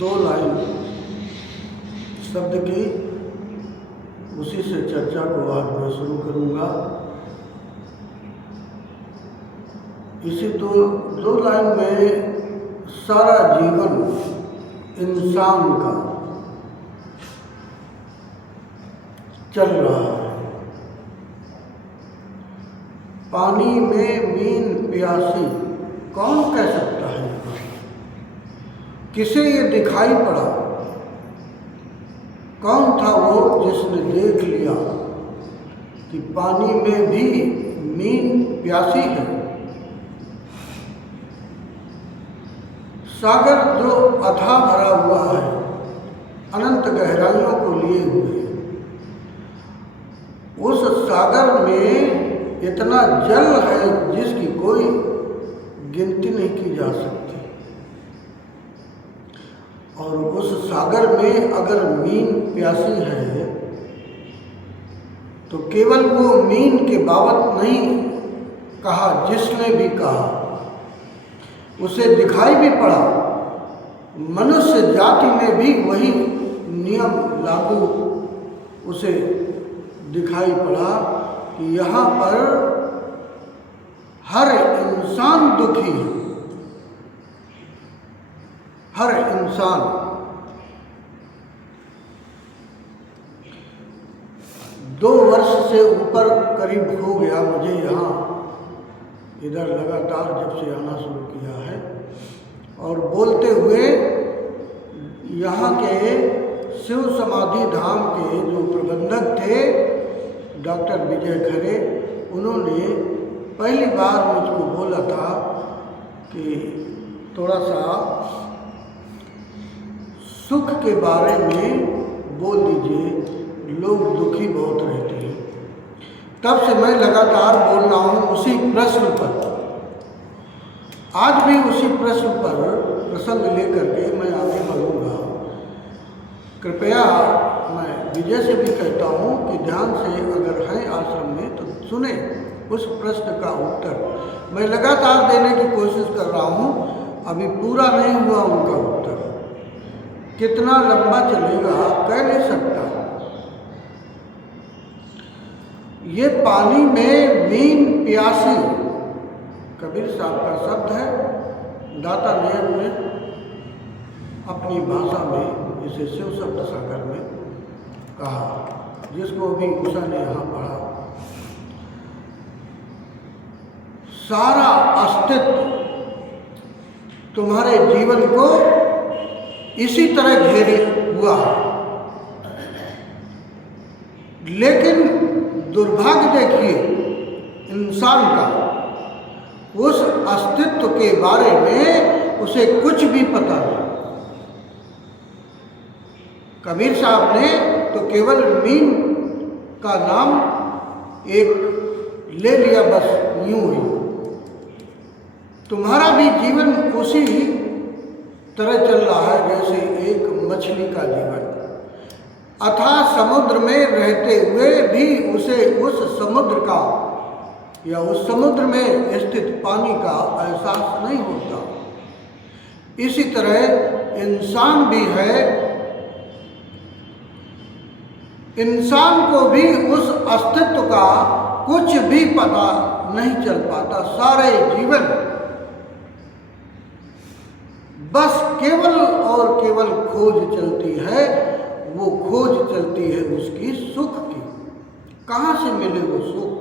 दो लाइन शब्द की उसी से चर्चा को आज मैं शुरू करूंगा। इसी दो लाइन में सारा जीवन इंसान का चल रहा है। पानी में मीन प्यासी कौन कह सकता है? किसे ये दिखाई पड़ा? कौन था वो जिसने देख लिया कि पानी में भी मीन प्यासी है? सागर जो अथाह भरा हुआ है, अनंत गहराइयों को लिए हुए, उस सागर में इतना जल है जिसकी कोई गिनती नहीं की जा सकती। और उस सागर में अगर मीन प्यासी है तो केवल वो मीन के बाबत नहीं कहा, जिसने भी कहा उसे दिखाई भी पड़ा। मनुष्य जाति में भी वही नियम लागू उसे दिखाई पड़ा कि यहाँ पर हर इंसान दुखी है। हर इंसान दो वर्ष से ऊपर करीब हो गया मुझे यहाँ इधर लगातार जब से आना शुरू किया है, और बोलते हुए यहाँ के शिव समाधि धाम के जो प्रबंधक थे डॉक्टर विजय खरे, उन्होंने पहली बार मुझको बोला था कि थोड़ा सा सुख के बारे में बोल दीजिए, लोग दुखी बहुत रहते हैं। तब से मैं लगातार बोल रहा हूँ उसी प्रश्न पर। आज भी उसी प्रश्न पर प्रसंग लेकर के मैं आगे बढ़ूँगा। कृपया मैं विजय से भी कहता हूँ कि ध्यान से अगर हैं आश्रम में तो सुने उस प्रश्न का उत्तर। मैं लगातार देने की कोशिश कर रहा हूँ, अभी पूरा नहीं हुआ उनका उत्तर। कितना लंबा चलेगा कह नहीं सकता। ये पानी में मीन प्यासी कबीर साहब का शब्द है। दाता नेहरू ने अपनी भाषा में इसे शिव शब्द सागर में कहा, जिसको अभी उषा ने यहाँ पढ़ा। सारा अस्तित्व तुम्हारे जीवन को इसी तरह घेरे हुआ है। लेकिन दुर्भाग्य देखिए इंसान का, उस अस्तित्व के बारे में उसे कुछ भी पता नहीं। कबीर साहब ने तो केवल मीन का नाम एक ले लिया, बस यूं ही। तुम्हारा भी जीवन उसी तरह चल रहा है जैसे एक मछली का जीवन। अथाह समुद्र में रहते हुए भी उसे उस समुद्र का या उस समुद्र में स्थित पानी का एहसास नहीं होता। इसी तरह इंसान भी है। इंसान को भी उस अस्तित्व का कुछ भी पता नहीं चल पाता। सारे जीवन बस केवल और केवल खोज चलती है। वो खोज चलती है उसकी सुख की। कहाँ से मिले वो सुख?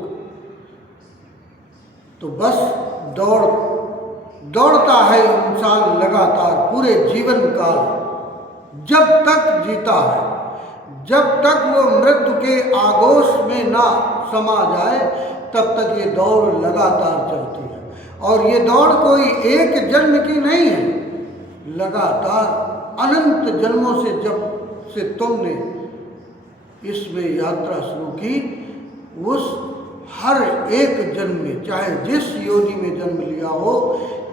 तो बस दौड़ता है इंसान लगातार पूरे जीवन काल, जब तक जीता है, जब तक वो मृत्यु के आगोश में ना समा जाए, तब तक ये दौड़ लगातार चलती है। और ये दौड़ कोई एक जन्म की नहीं है, लगातार अनंत जन्मों से जब से तुमने इसमें यात्रा शुरू की, उस हर एक जन्म में, चाहे जिस योनि में जन्म लिया हो,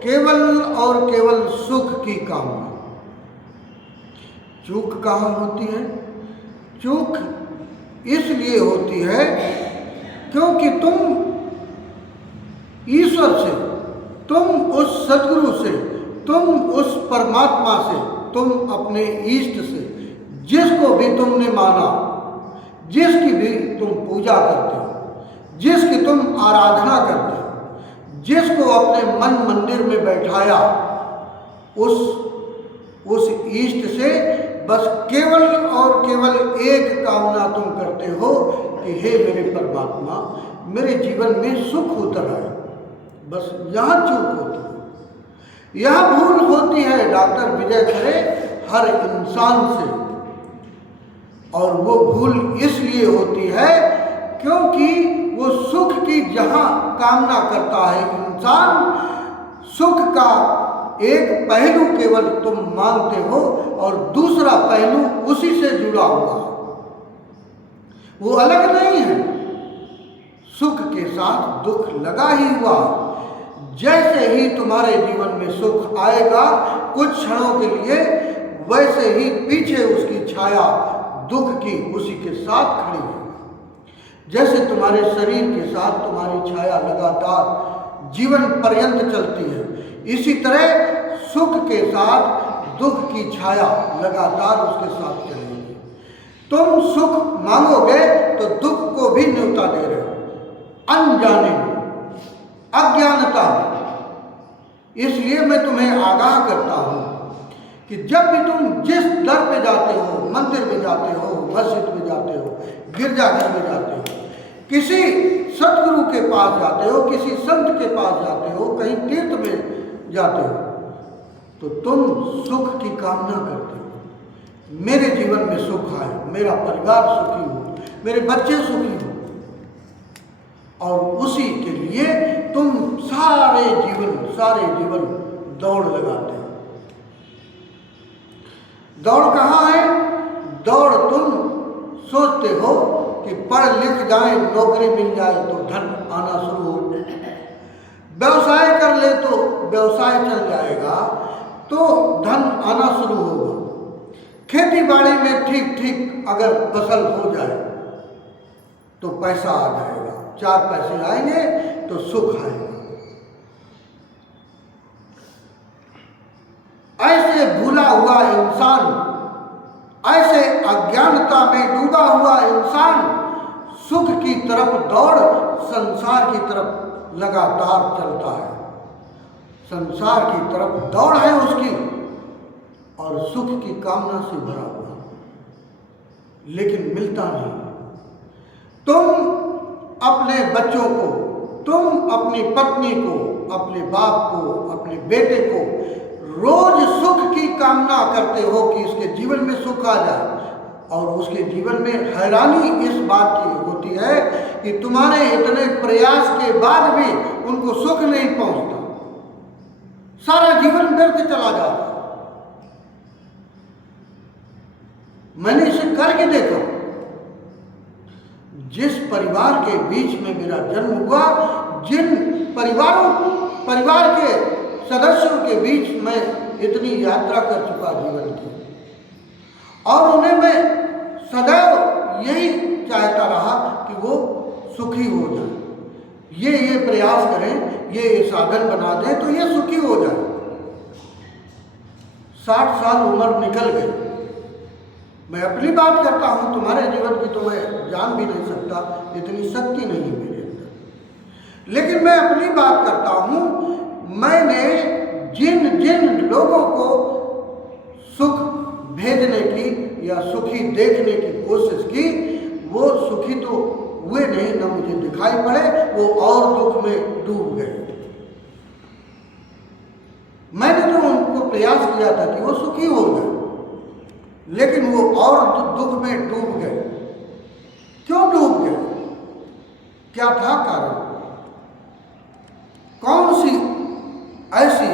केवल और केवल सुख की कामना। चूक कहाँ होती है? चूक इसलिए होती है क्योंकि तुम ईश्वर से, तुम उस सद्गुरु से, तुम उस परमात्मा से, तुम अपने इष्ट से, जिसको भी तुमने माना, जिसकी भी तुम पूजा करते हो, जिसकी तुम आराधना करते हो, जिसको अपने मन मंदिर में बैठाया, उस इष्ट से बस केवल और केवल एक कामना तुम करते हो कि हे मेरे परमात्मा, मेरे जीवन में सुख उतर आए। बस यहाँ चूक होती है, यह भूल होती है डॉक्टर विजय खरे हर इंसान से। और वो भूल इसलिए होती है क्योंकि वो सुख की जहाँ कामना करता है इंसान, सुख का एक पहलू केवल तुम मानते हो और दूसरा पहलू उसी से जुड़ा हुआ, वो अलग नहीं है। सुख के साथ दुख लगा ही हुआ। जैसे ही तुम्हारे जीवन में सुख आएगा कुछ क्षणों के लिए, वैसे ही पीछे उसकी छाया दुख की उसी के साथ खड़ी है। जैसे तुम्हारे शरीर के साथ तुम्हारी छाया लगातार जीवन पर्यंत चलती है, इसी तरह सुख के साथ दुख की छाया लगातार उसके साथ चलेगी। तुम सुख मांगोगे तो दुख को भी न्योता दे रहे हो, अनजाने में, अज्ञानता में। इसलिए मैं तुम्हें आगाह करता हूँ कि जब भी तुम जिस दर पे जाते हो, मंदिर में जाते हो, मस्जिद में जाते हो, गिरजाघर में जाते हो, किसी सतगुरु के पास जाते हो, किसी संत के पास जाते हो, कहीं तीर्थ में जाते हो, तो तुम सुख की कामना करते हो। मेरे जीवन में सुख आए, मेरा परिवार सुखी हो, मेरे बच्चे सुखी हो, और उसी के लिए तुम सारे जीवन दौड़ लगाते हो। दौड़ कहाँ है? दौड़ तुम सोचते हो कि पढ़ लिख जाए, नौकरी मिल जाए तो धन आना शुरू हो, व्यवसाय कर ले तो व्यवसाय चल जाएगा तो धन आना शुरू होगा, खेती बाड़ी में ठीक ठीक अगर फसल हो जाए तो पैसा आ जाएगा, 4 पैसे आएंगे तो सुख आएगा। ऐसे भूला हुआ इंसान, ऐसे अज्ञानता में डूबा हुआ इंसान सुख की तरफ दौड़, संसार की तरफ लगातार चलता है। संसार की तरफ दौड़ है उसकी और सुख की कामना से भरा हुआ, लेकिन मिलता नहीं। तुम अपने बच्चों को, तुम अपनी पत्नी को, अपने बाप को, अपने बेटे को रोज सुख की कामना करते हो कि इसके जीवन में सुख आ जाए, और उसके जीवन में हैरानी इस बात की होती है कि तुम्हारे इतने प्रयास के बाद भी उनको सुख नहीं पहुंचता, सारा जीवन व्यर्थ चला जाता। मैंने इसे करके देखा। जिस परिवार के बीच में मेरा जन्म हुआ, जिन परिवार के सदस्यों के बीच मैं इतनी यात्रा कर चुका जीवन की, और उन्हें मैं सदैव यही चाहता रहा कि वो सुखी हो जाए, ये प्रयास करें, ये साधन बना दें तो ये सुखी हो जाए। 60 साल उम्र निकल गई। मैं अपनी बात करता हूँ, तुम्हारे जीवन की तो मैं जान भी नहीं सकता, इतनी शक्ति नहीं है मेरे अंदर। लेकिन मैं अपनी बात करता हूँ, मैंने जिन जिन लोगों को सुख भेजने की या सुखी देखने की कोशिश की, वो सुखी तो हुए नहीं, न मुझे दिखाई पड़े, वो और दुख में डूब गए। मैंने तो उनको प्रयास किया था कि वो सुखी हो गए, लेकिन वो और दुख में डूब गए। क्यों डूब गए? क्या था कारण? कौन सी ऐसी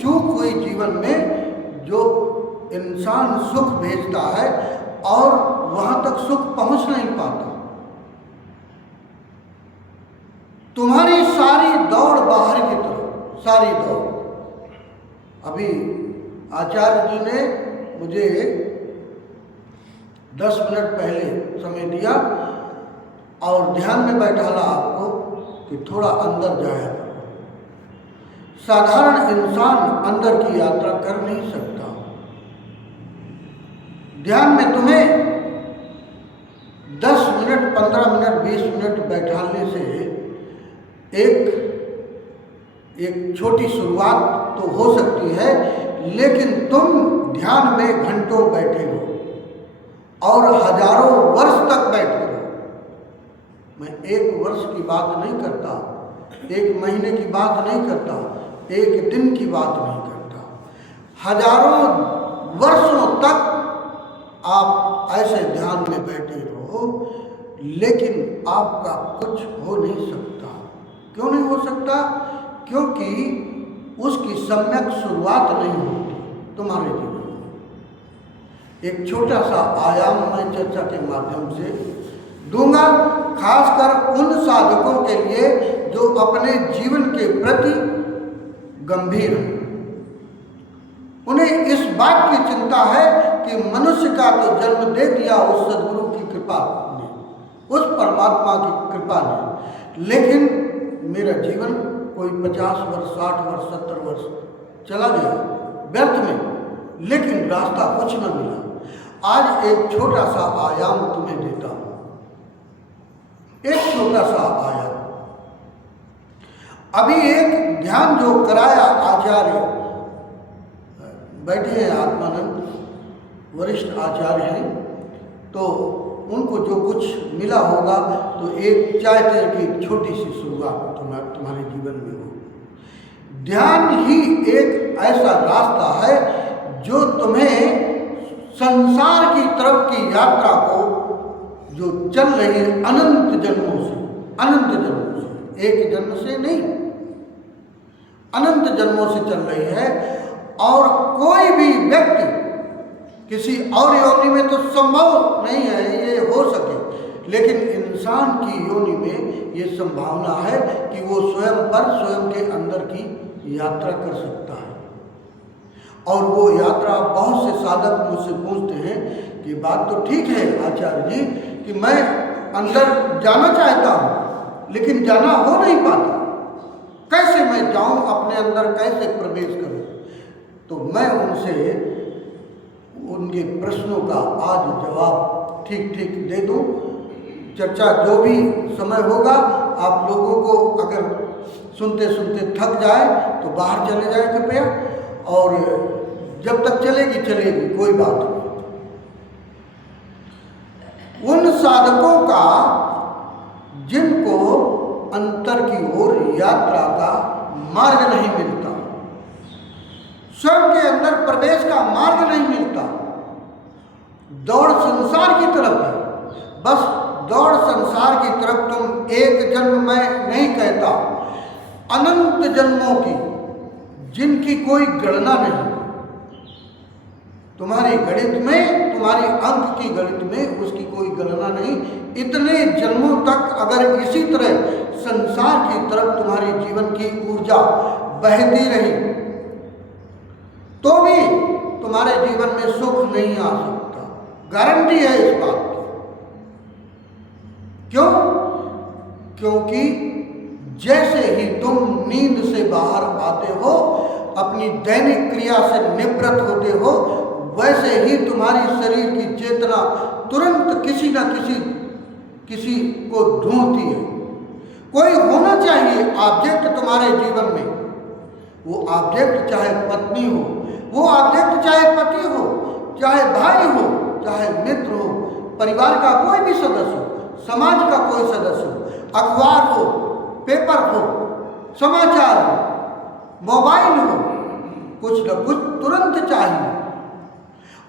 चूक हुई जीवन में जो इंसान सुख भेजता है और वहां तक सुख पहुंच नहीं पाता? तुम्हारी सारी दौड़ बाहर की तरफ, सारी दौड़। अभी आचार्य जी ने मुझे 10 मिनट पहले समय दिया और ध्यान में बैठाला आपको कि थोड़ा अंदर जाया। साधारण इंसान अंदर की यात्रा कर नहीं सकता। ध्यान में तुम्हें 10 मिनट, 15 मिनट, 20 मिनट बैठाने से एक छोटी शुरुआत तो हो सकती है, लेकिन तुम ध्यान में घंटों बैठे रहो और हजारों वर्ष तक बैठे रहो। मैं 1 वर्ष की बात नहीं करता, 1 महीने की बात नहीं करता, 1 दिन की बात नहीं करता। हजारों वर्षों तक आप ऐसे ध्यान में बैठे रहो, लेकिन आपका कुछ हो नहीं सकता। क्यों नहीं हो सकता? क्योंकि उसकी सम्यक शुरुआत नहीं होती तुम्हारे जीवन में। एक छोटा सा आयाम मैं चर्चा के माध्यम से दूंगा, खासकर उन साधकों के लिए जो अपने जीवन के प्रति गंभीर हैं। उन्हें इस बात की चिंता है कि मनुष्य का तो जन्म दे दिया उस सद्गुरु की कृपा ने, उस परमात्मा की कृपा ने, लेकिन मेरा जीवन कोई 50 वर्ष, 60 वर्ष, 70 वर्ष चला गया व्यर्थ में, लेकिन रास्ता कुछ न मिला। आज एक छोटा सा आयाम तुम्हें देता हूं, एक छोटा सा आयाम। अभी एक ध्यान जो कराया आचार्य बैठे हैं, आत्मानंद वरिष्ठ आचार्य हैं, तो उनको जो कुछ मिला होगा तो एक चाहते हैं कि छोटी सी शुरुआत तुम्हारे जीवन में हो। ध्यान ही एक ऐसा रास्ता है जो तुम्हें संसार की तरफ की यात्रा को, जो चल रही है अनंत जन्मों से, एक जन्म से नहीं, अनंत जन्मों से चल रही है। और कोई भी व्यक्ति किसी और योनि में तो संभव नहीं है ये हो सके, लेकिन इंसान की योनि में ये संभावना है कि वो स्वयं के अंदर की यात्रा कर सकता है। और वो यात्रा बहुत से साधक मुझसे पूछते हैं कि बात तो ठीक है आचार्य जी कि मैं अंदर जाना चाहता हूँ, लेकिन जाना हो नहीं पाता, कैसे मैं जाऊँ, अपने अंदर कैसे प्रवेश करूँ? तो मैं उनसे उनके प्रश्नों का आज जवाब ठीक दे दूँ। चर्चा जो भी समय होगा, आप लोगों को अगर सुनते सुनते थक जाए तो बाहर चले जाए कृपया, और जब तक चलेगी कोई बात नहीं। उन साधकों का जिनको अंतर की ओर यात्रा का मार्ग नहीं मिलता, स्वयं के अंदर प्रवेश का मार्ग नहीं मिलता, दौड़ संसार की तरफ है, बस दौड़ संसार की तरफ। तुम 1 जन्म में नहीं कहता, अनंत जन्मों की, जिनकी कोई गणना नहीं, तुम्हारी गणित में, तुम्हारी अंक की गणित में उसकी कोई गणना नहीं। इतने जन्मों तक अगर इसी तरह संसार की तरफ तुम्हारी जीवन की ऊर्जा बहती रही तो भी तुम्हारे जीवन में सुख नहीं आ सकता, गारंटी है इस बात की। क्यों? क्योंकि जैसे ही तुम नींद से बाहर आते हो, अपनी दैनिक क्रिया से निवृत्त होते हो, वैसे ही तुम्हारी शरीर की चेतना तुरंत किसी न किसी को ढूंढती है। कोई होना चाहिए ऑब्जेक्ट तुम्हारे जीवन में, वो ऑब्जेक्ट चाहे पत्नी हो, वो ऑब्जेक्ट चाहे पति हो, चाहे भाई हो, चाहे मित्र हो, परिवार का कोई भी सदस्य हो, समाज का कोई सदस्य हो, अखबार हो, पेपर हो, समाचार हो, मोबाइल हो, कुछ न कुछ तुरंत चाहिए।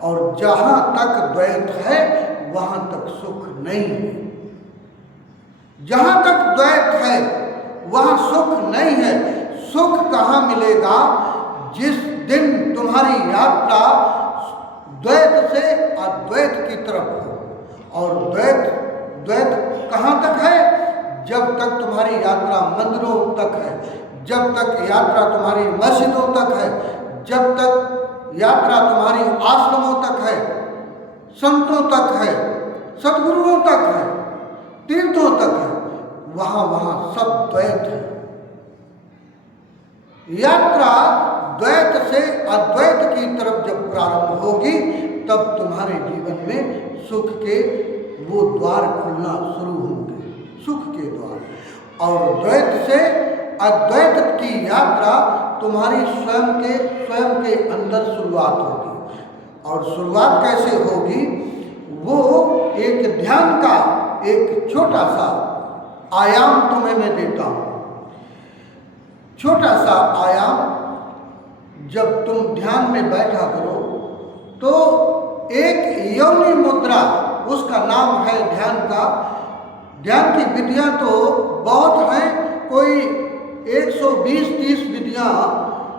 और जहां तक द्वैत है वहां तक सुख नहीं है। जहां तक द्वैत है वहां सुख नहीं है। सुख कहां मिलेगा? जिस दिन तुम्हारी यात्रा द्वैत से अद्वैत की तरफ हो। और द्वैत कहां तक है? जब तक तुम्हारी यात्रा मंदिरों तक है, जब तक यात्रा तुम्हारी मस्जिदों तक है, जब तक यात्रा तुम्हारी आश्रमों तक है, संतों तक है, सद्गुरुओं तक है, तीर्थों तक है, वहां सब द्वैत है। यात्रा द्वैत से अद्वैत की तरफ जब प्रारंभ होगी तब तुम्हारे जीवन में सुख के वो द्वार खुलना शुरू होंगे, सुख के द्वार। और द्वैत से अद्वैत की यात्रा तुम्हारी स्वयं के अंदर शुरुआत होगी। और शुरुआत कैसे होगी? वो एक ध्यान का एक छोटा सा आयाम तुम्हें मैं देता हूँ। छोटा सा आयाम, जब तुम ध्यान में बैठा करो तो एक योनि मुद्रा, उसका नाम है ध्यान का। ध्यान की विधियाँ तो बहुत हैं, कोई 120-130 विधियाँ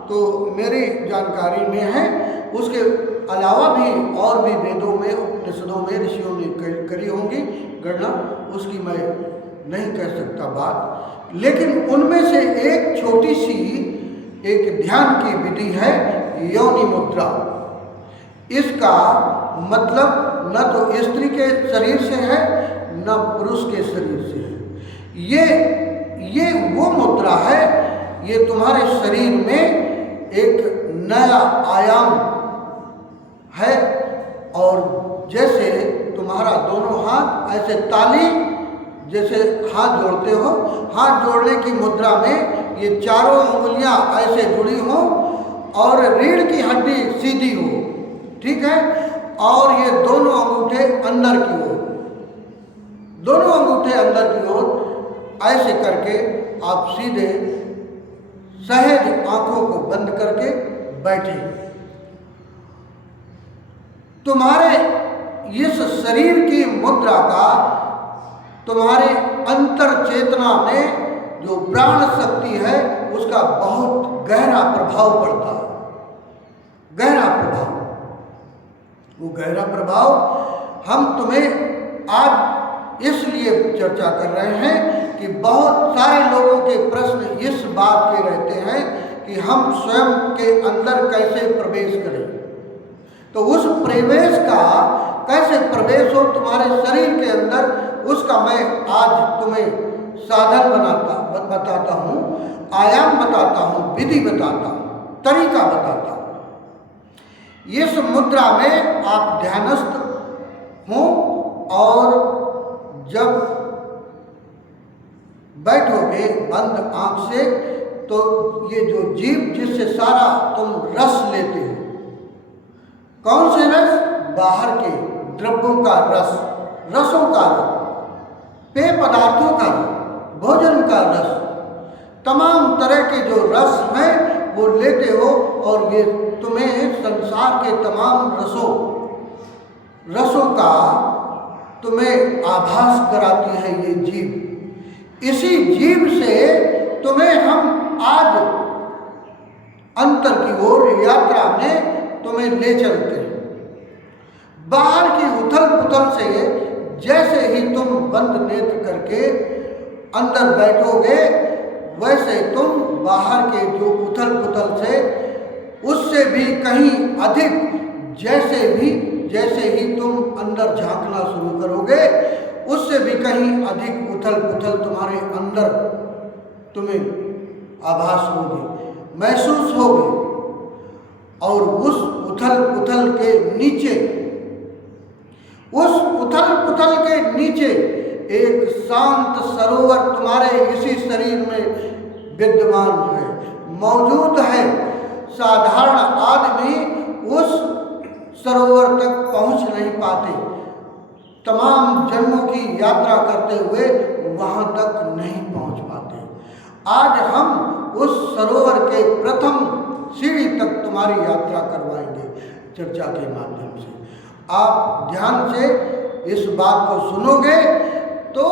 तो मेरी जानकारी में है। उसके अलावा भी और भी वेदों में, उपनिषदों में ऋषियों ने करी होंगी गणना, उसकी मैं नहीं कह सकता बात। लेकिन उनमें से एक छोटी सी एक ध्यान की विधि है योनि मुद्रा। इसका मतलब न तो स्त्री के शरीर से है न पुरुष के शरीर से है। ये वो मुद्रा है, ये तुम्हारे शरीर में एक नया आयाम है। और जैसे तुम्हारा दोनों हाथ ऐसे ताली जैसे हाथ जोड़ते हो, हाथ जोड़ने की मुद्रा में ये चारों उंगलियां ऐसे जुड़ी हो और रीढ़ की हड्डी सीधी हो, ठीक है। और ये दोनों अंगूठे अंदर की ओर, दोनों अंगूठे अंदर की ओर ऐसे करके आप सीधे सहज आंखों को बंद करके बैठे। तुम्हारे इस शरीर की मुद्रा का तुम्हारे अंतर चेतना में जो प्राण शक्ति है उसका बहुत गहरा प्रभाव पड़ता है। गहरा प्रभाव, वो गहरा प्रभाव हम तुम्हें आज इसलिए चर्चा कर रहे हैं कि बहुत सारे लोगों के प्रश्न इस बात के रहते हैं कि हम स्वयं के अंदर कैसे प्रवेश करें। तो उस प्रवेश का कैसे प्रवेश हो तुम्हारे शरीर के अंदर, उसका मैं आज तुम्हें साधन बताता हूँ, आयाम बताता हूँ, विधि बताता हूँ, तरीका बताता हूँ। इस मुद्रा में आप ध्यानस्थ हों और जब बैठोगे बंद आंख से, तो ये जो जीभ जिससे सारा तुम रस लेते हो, कौन से रस? बाहर के द्रव्यों का रस, रसों का रस, पेय पदार्थों का रस, भोजन का रस, तमाम तरह के जो रस हैं वो लेते हो। और ये तुम्हें संसार के तमाम रसों का तुम्हें आभास कराती है ये जीभ। इसी जीभ से तुम्हें हम आज अंतर की ओर यात्रा में तुम्हें ले चलते हैं। बाहर की उथल पुथल से जैसे ही तुम बंद नेत्र करके अंदर बैठोगे, वैसे तुम बाहर के जो उथल पुथल से उससे भी कहीं अधिक, जैसे ही तुम अंदर झांकना शुरू करोगे, उससे भी कहीं अधिक उथल पुथल तुम्हारे अंदर तुम्हें आभास होगी, महसूस होगी। और उस उथल पुथल के नीचे, उस उथल पुथल के नीचे एक शांत सरोवर तुम्हारे इसी शरीर में विद्यमान है, मौजूद है। साधारण आदमी उस सरोवर तक पहुंच नहीं पाते, तमाम जन्मों की यात्रा करते हुए वहां तक नहीं पहुंच पाते। आज हम उस सरोवर के प्रथम सीढ़ी तक तुम्हारी यात्रा करवाएंगे चर्चा के माध्यम से। आप ध्यान से इस बात को सुनोगे तो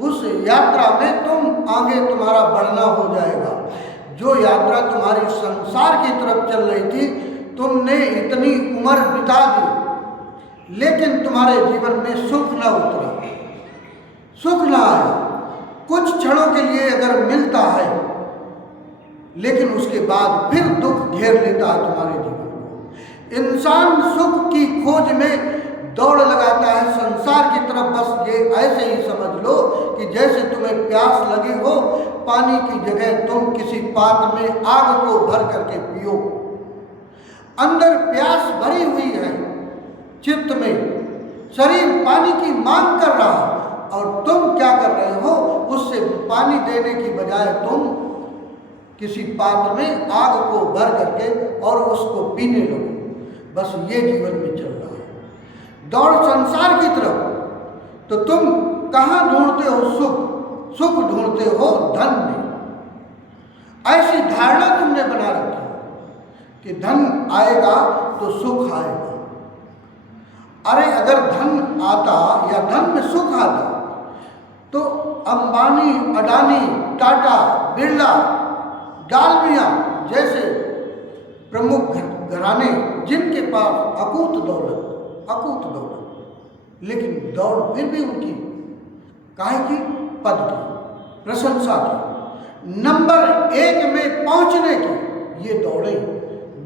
उस यात्रा में तुम आगे तुम्हारा बढ़ना हो जाएगा। जो यात्रा तुम्हारी संसार की तरफ चल रही थी, तुमने इतनी उम्र बिता दी, लेकिन तुम्हारे जीवन में सुख न उतरा, सुख न आया। कुछ क्षणों के लिए अगर मिलता है, लेकिन उसके बाद फिर दुख घेर लेता है तुम्हारे जीवन को। इंसान सुख की खोज में दौड़ लगाता है संसार की तरफ। बस ये ऐसे ही समझ लो कि जैसे तुम्हें प्यास लगी हो, पानी की जगह तुम किसी पात्र में आग को भर करके पियो। अंदर प्यास भरी हुई है, चित्त में शरीर पानी की मांग कर रहा, और तुम क्या कर रहे हो, उससे पानी देने की बजाय तुम किसी पात्र में आग को भर करके और उसको पीने लगो। बस ये जीवन में चल रहा है। दौड़ संसार की तरफ, तो तुम कहाँ ढूंढते हो सुख? सुख ढूंढते हो धन में। ऐसी धारणा तुमने बना रखी कि धन आएगा तो सुख आएगा। अरे अगर धन आता या धन में सुख आता तो अंबानी, अडानी, टाटा, बिरला, डालमिया जैसे प्रमुख घराने जिनके पास अकूत दौलत, लेकिन दौड़ फिर भी उनकी काहे की? पद की, प्रशंसा की, नंबर 1 में पहुंचने की। ये दौड़े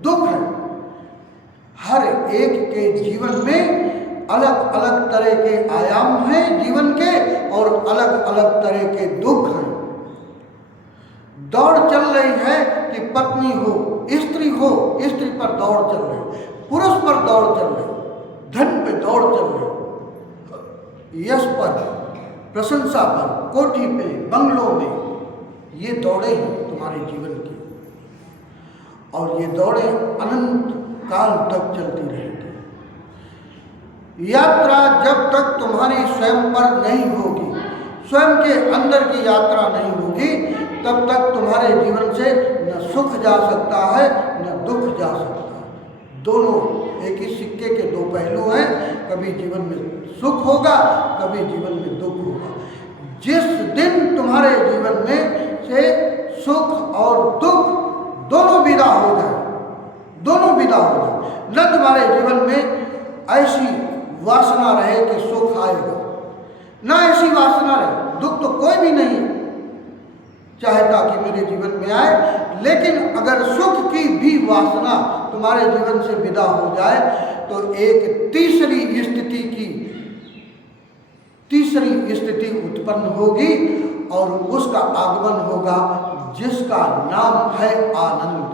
दुख है। हर एक के जीवन में अलग अलग तरह के आयाम हैं जीवन के, और अलग अलग तरह के दुख हैं। दौड़ चल रही है कि पत्नी हो, स्त्री हो, स्त्री पर दौड़ चल रही, पुरुष पर दौड़ चल रही, धन पे दौड़ चल रही, यश पर, प्रशंसा पर, कोठी पे, बंगलों में। ये दौड़े हैं तुम्हारे जीवन की, और ये दौड़े अनंत काल तक चलती रहेगी। यात्रा जब तक तुम्हारी स्वयं पर नहीं होगी, स्वयं के अंदर की यात्रा नहीं होगी, तब तक तुम्हारे जीवन से न सुख जा सकता है न दुख जा सकता है। दोनों एक ही सिक्के के दो पहलू हैं। कभी जीवन में सुख होगा, कभी जीवन में दुख होगा। जिस दिन तुम्हारे जीवन में से सुख और दुख दोनों विदा हो जाए, दोनों विदा हो जाए, न तुम्हारे जीवन में ऐसी वासना रहे कि सुख आएगा, न ऐसी वासना रहे। दुख तो कोई भी नहीं चाहता कि मेरे जीवन में आए, लेकिन अगर सुख की भी वासना तुम्हारे जीवन से विदा हो जाए तो एक तीसरी स्थिति उत्पन्न होगी, और उसका आगमन होगा जिसका नाम है आनंद।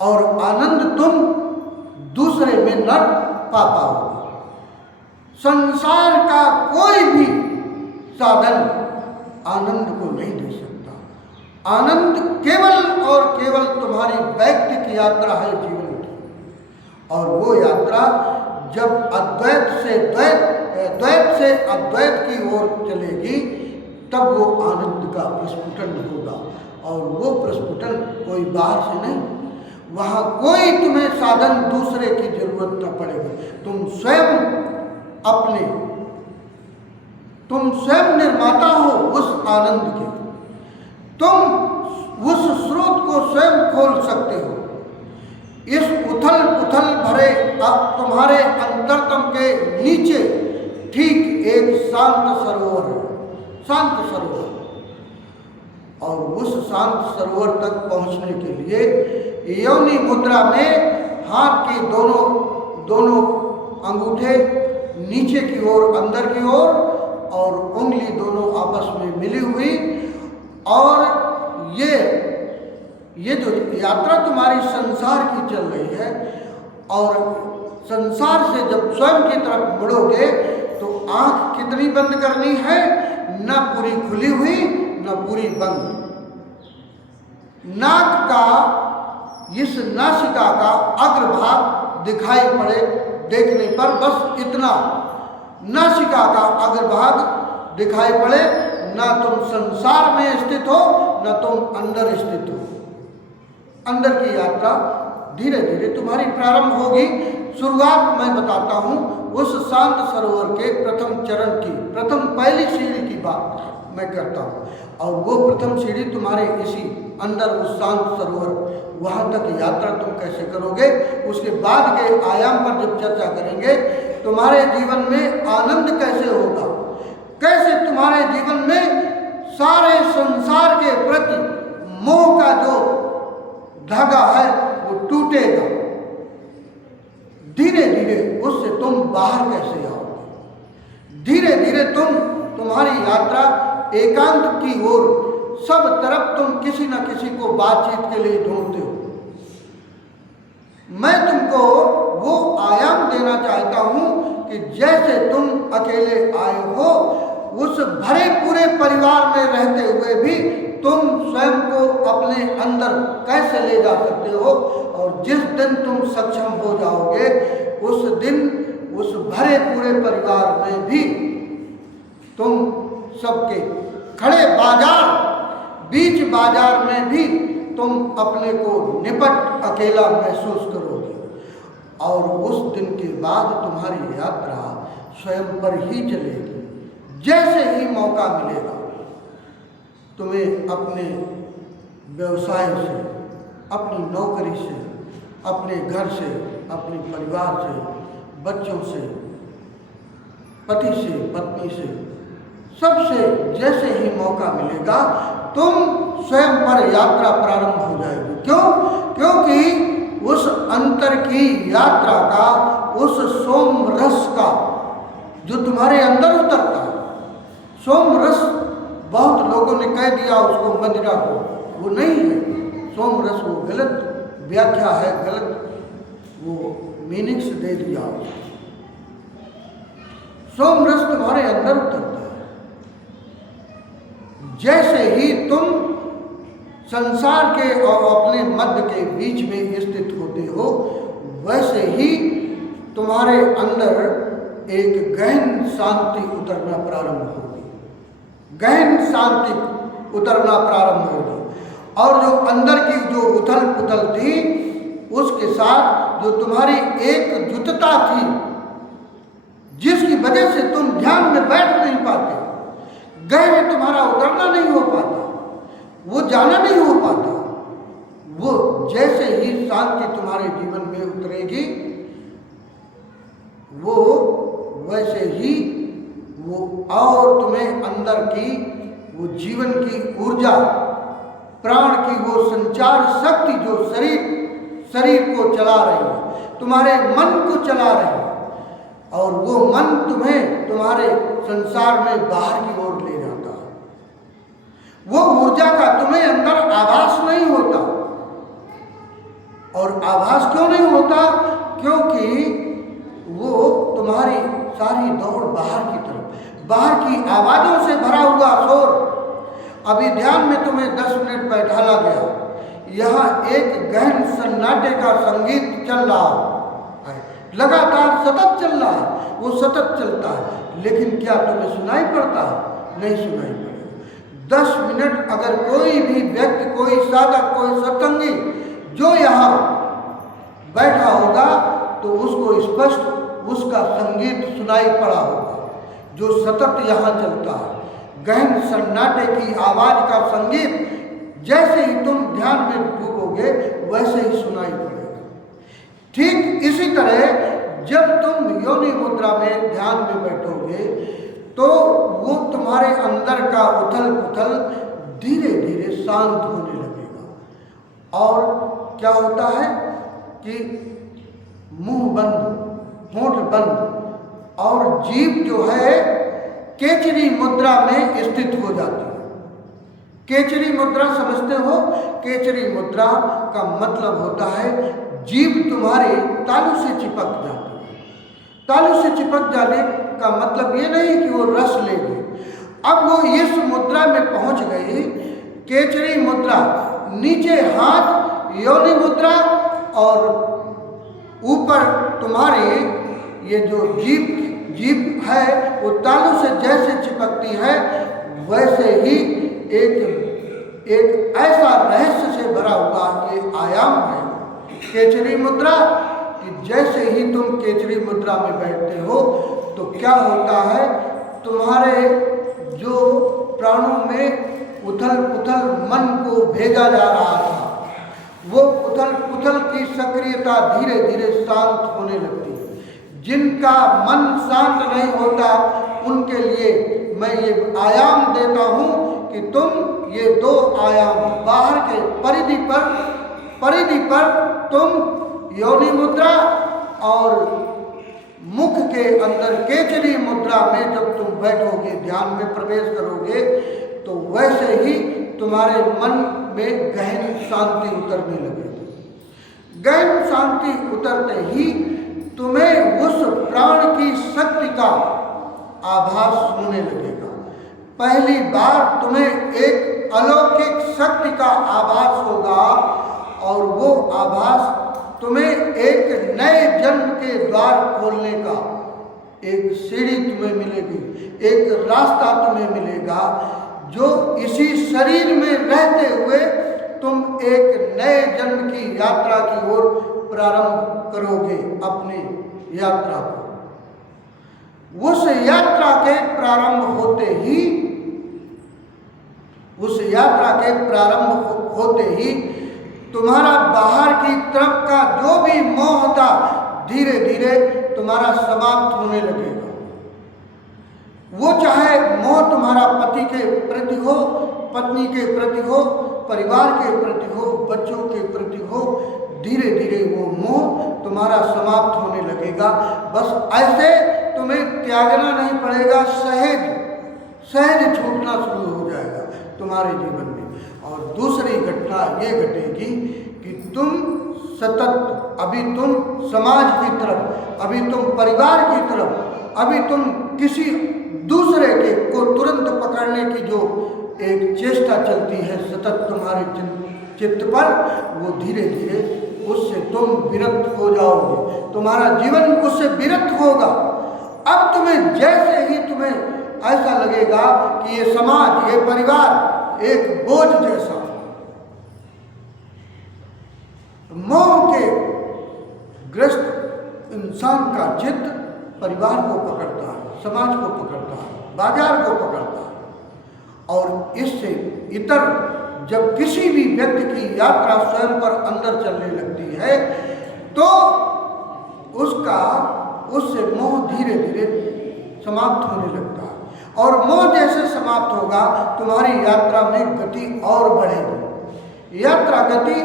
और आनंद तुम दूसरे में न पा पाओगे। संसार का कोई भी साधन आनंद को नहीं दे सकता। आनंद केवल और केवल तुम्हारी वैयक्तिक यात्रा है जीवन की, और वो यात्रा जब द्वैत से अद्वैत की ओर चलेगी, तब वो आनंद का प्रस्फुटन होगा। और वो प्रस्फुटन कोई बाहर से नहीं, वहाँ कोई तुम्हें साधन दूसरे की जरूरत न पड़ेगी। तुम स्वयं निर्माता हो उस आनंद के। तुम उस स्रोत को स्वयं खोल सकते हो। इस उथल पुथल भरे अब तुम्हारे अंतरतम के नीचे ठीक एक शांत सरोवर है, शांत सरोवर। और उस शांत सरोवर तक पहुंचने के लिए योनि मुद्रा में हाथ के दोनों अंगूठे नीचे की ओर, अंदर की ओर, और उंगली दोनों आपस में मिली हुई। और ये जो यात्रा तुम्हारी संसार की चल रही है, और संसार से जब स्वयं की तरफ मुड़ोगे तो आंख कितनी बंद करनी है? न पूरी खुली हुई न पूरी बंद। नाक का, इस नासिका का अग्रभाग दिखाई पड़े देखने पर, बस इतना, नासिका का अग्रभाग दिखाई पड़े। ना तुम संसार में स्थित हो, न तुम अंदर स्थित हो। अंदर की यात्रा धीरे धीरे तुम्हारी प्रारंभ होगी। शुरुआत मैं बताता हूँ उस शांत सरोवर के प्रथम चरण की, पहली सीढ़ी की बात मैं करता हूँ। और वो प्रथम सीढ़ी तुम्हारे इसी अंदर उस शांत सरोवर, वहाँ तक यात्रा तुम कैसे करोगे, उसके बाद के आयाम पर जब चर्चा करेंगे। तुम्हारे जीवन में आनंद कैसे होगा, कैसे तुम्हारे जीवन में सारे संसार के प्रति मोह का जो धागा है वो टूटेगा। धीरे धीरे उससे तुम बाहर कैसे आओगे। धीरे धीरे तुम्हारी यात्रा एकांत की ओर, सब तरफ तुम किसी न किसी को बातचीत के लिए ढूंढते हो। मैं तुमको वो आयाम देना चाहता हूँ कि जैसे तुम अकेले आए हो, उस भरे पूरे परिवार में रहते हुए भी तुम स्वयं को अपने अंदर कैसे ले जा सकते हो। और जिस दिन तुम सक्षम हो जाओगे, उस दिन उस भरे पूरे परिवार में भी तुम सबके खड़े बाजार, बीच बाजार में भी तुम अपने को निपट अकेला महसूस करोगे। और उस दिन के बाद तुम्हारी यात्रा स्वयं पर ही चलेगी। जैसे ही मौका मिलेगा, तुम्हें अपने व्यवसाय से, अपनी नौकरी से, अपने घर से, अपने परिवार से, बच्चों से, पति से, पत्नी से, सबसे जैसे ही मौका मिलेगा, तुम स्वयं पर यात्रा प्रारंभ हो जाएगी। क्यों? क्योंकि उस अंतर की यात्रा का, उस सोम रस का जो तुम्हारे अंदर उतरता है, सोम रस बहुत लोगों ने कह दिया उसको मदिरा को, वो नहीं है सोम रस, वो गलत व्याख्या है, गलत वो मीनिंग्स दे दिया उसको। सोम रस तुम्हारे अंदर उतरता है। जैसे ही तुम संसार के और अपने मध्य के बीच में स्थित होते हो, वैसे ही तुम्हारे अंदर एक गहन शांति उतरना प्रारंभ होगी। गहन शांति उतरना प्रारंभ होगी। और जो अंदर की जो उथल पुथल थी, उसके साथ जो तुम्हारी एक जुटता थी, जिसकी वजह से तुम ध्यान में बैठ नहीं पाते, गहरे तुम्हारा उतरना नहीं हो पाता, वो जाना नहीं हो पाता, वो जैसे ही शांति तुम्हारे जीवन में उतरेगी, वो वैसे ही वो और तुम्हें अंदर की वो जीवन की ऊर्जा, प्राण की वो संचार शक्ति जो शरीर को चला रही है, तुम्हारे मन को चला रही है, और वो मन तुम्हें तुम्हारे संसार में बाहर की ओर ले जाता है। वो ऊर्जा का तुम्हें अंदर आभास नहीं होता। और आभास क्यों नहीं होता? क्योंकि वो तुम्हारी सारी दौड़ बाहर की तरफ, बाहर की आवाज़ों से भरा हुआ शोर। अभी ध्यान में तुम्हें 10 मिनट बैठाला गया, यहाँ एक गहन सन्नाटे का संगीत चल रहा है, लगातार सतत चल रहा है, वो सतत चलता है, लेकिन क्या तुम्हें सुनाई पड़ता है? नहीं सुनाई पड़ेगा। 10 मिनट अगर कोई भी व्यक्ति, कोई साधक, कोई सत्संगी जो यहाँ बैठा होगा, तो उसको स्पष्ट उसका संगीत सुनाई पड़ा होगा, जो सतत यहाँ चलता है। गहन सन्नाटे की आवाज़ का संगीत जैसे ही तुम ध्यान में डूबोगे, वैसे ही सुनाई पड़ेगा। ठीक इसी तरह जब तुम योनि मुद्रा में ध्यान में बैठोगे, तो वो तुम्हारे अंदर का उथल पुथल धीरे धीरे शांत होने लगेगा। और क्या होता है कि मुंह बंद, होंठ बंद और जीभ जो है केचरी मुद्रा में स्थित हो जाती है। केचरी मुद्रा समझते हो? केचरी मुद्रा का मतलब होता है जीभ तुम्हारे तालू से चिपक जाती है। तालू से चिपक जाने का मतलब ये नहीं कि वो रस लेगी। अब वो इस मुद्रा में पहुंच गई, केचरी मुद्रा, नीचे हाथ योनि मुद्रा, और ऊपर तुम्हारी ये जो जीभ है वो तालू से जैसे चिपकती है, वैसे ही एक ऐसा रहस्य से भरा हुआ ये आयाम है केचरी मुद्रा, कि जैसे ही तुम केचरी मुद्रा में बैठते हो, तो क्या होता है, तुम्हारे जो प्राणों में उथल पुथल मन को भेजा जा रहा था, वो उथल पुथल की सक्रियता धीरे धीरे शांत होने लगती है। जिनका मन शांत नहीं होता, उनके लिए मैं ये आयाम देता हूँ कि तुम ये 2 आयाम बाहर के परिधि पर तुम योनि मुद्रा और मुख के अंदर केचरी मुद्रा में जब तुम बैठोगे, ध्यान में प्रवेश करोगे, तो वैसे ही तुम्हारे मन में गहन शांति उतरने लगेगी। गहन शांति उतरते ही तुम्हें उस प्राण की शक्ति का आभास होने लगेगा। पहली बार तुम्हें एक अलौकिक शक्ति का आभास होगा और वो आभास तुम्हें एक नए जन्म के द्वार खोलने का, एक सीढ़ी तुम्हें मिलेगी, एक रास्ता तुम्हें मिलेगा जो इसी शरीर में रहते हुए तुम एक नए जन्म की यात्रा की ओर प्रारंभ करोगे अपनी यात्रा को। उस यात्रा के प्रारंभ होते ही तुम्हारा बाहर की तरफ का जो भी मोह था धीरे धीरे तुम्हारा समाप्त होने लगेगा। वो चाहे मोह तुम्हारा पति के प्रति हो, पत्नी के प्रति हो, परिवार के प्रति हो, बच्चों के प्रति हो, धीरे धीरे वो मोह तुम्हारा समाप्त होने लगेगा। बस ऐसे तुम्हें त्यागना नहीं पड़ेगा, सहज छूटना शुरू हो जाएगा तुम्हारे जीवन में। और दूसरी घटना ये घटेगी कि तुम सतत, अभी तुम समाज की तरफ, अभी तुम परिवार की तरफ, अभी तुम किसी दूसरे के को तुरंत पकड़ने की जो एक चेष्टा चलती है सतत तुम्हारे चित्त पर, वो धीरे धीरे उससे तुम विरक्त हो जाओगे, तुम्हारा जीवन उससे विरक्त होगा। अब तुम्हें जैसे ही तुम्हें ऐसा लगेगा कि ये समाज, ये परिवार एक बोझ जैसा, मोह के ग्रस्त इंसान का चित्त परिवार को पकड़ता है, समाज को पकड़ता है, बाजार को पकड़ता है। और इससे इतर जब किसी भी व्यक्ति की यात्रा स्वयं पर अंदर चलने लगती है तो उससे मोह धीरे धीरे समाप्त होने लगता है। और मोह जैसे समाप्त होगा तुम्हारी यात्रा में गति और बढ़ेगी। यात्रा गति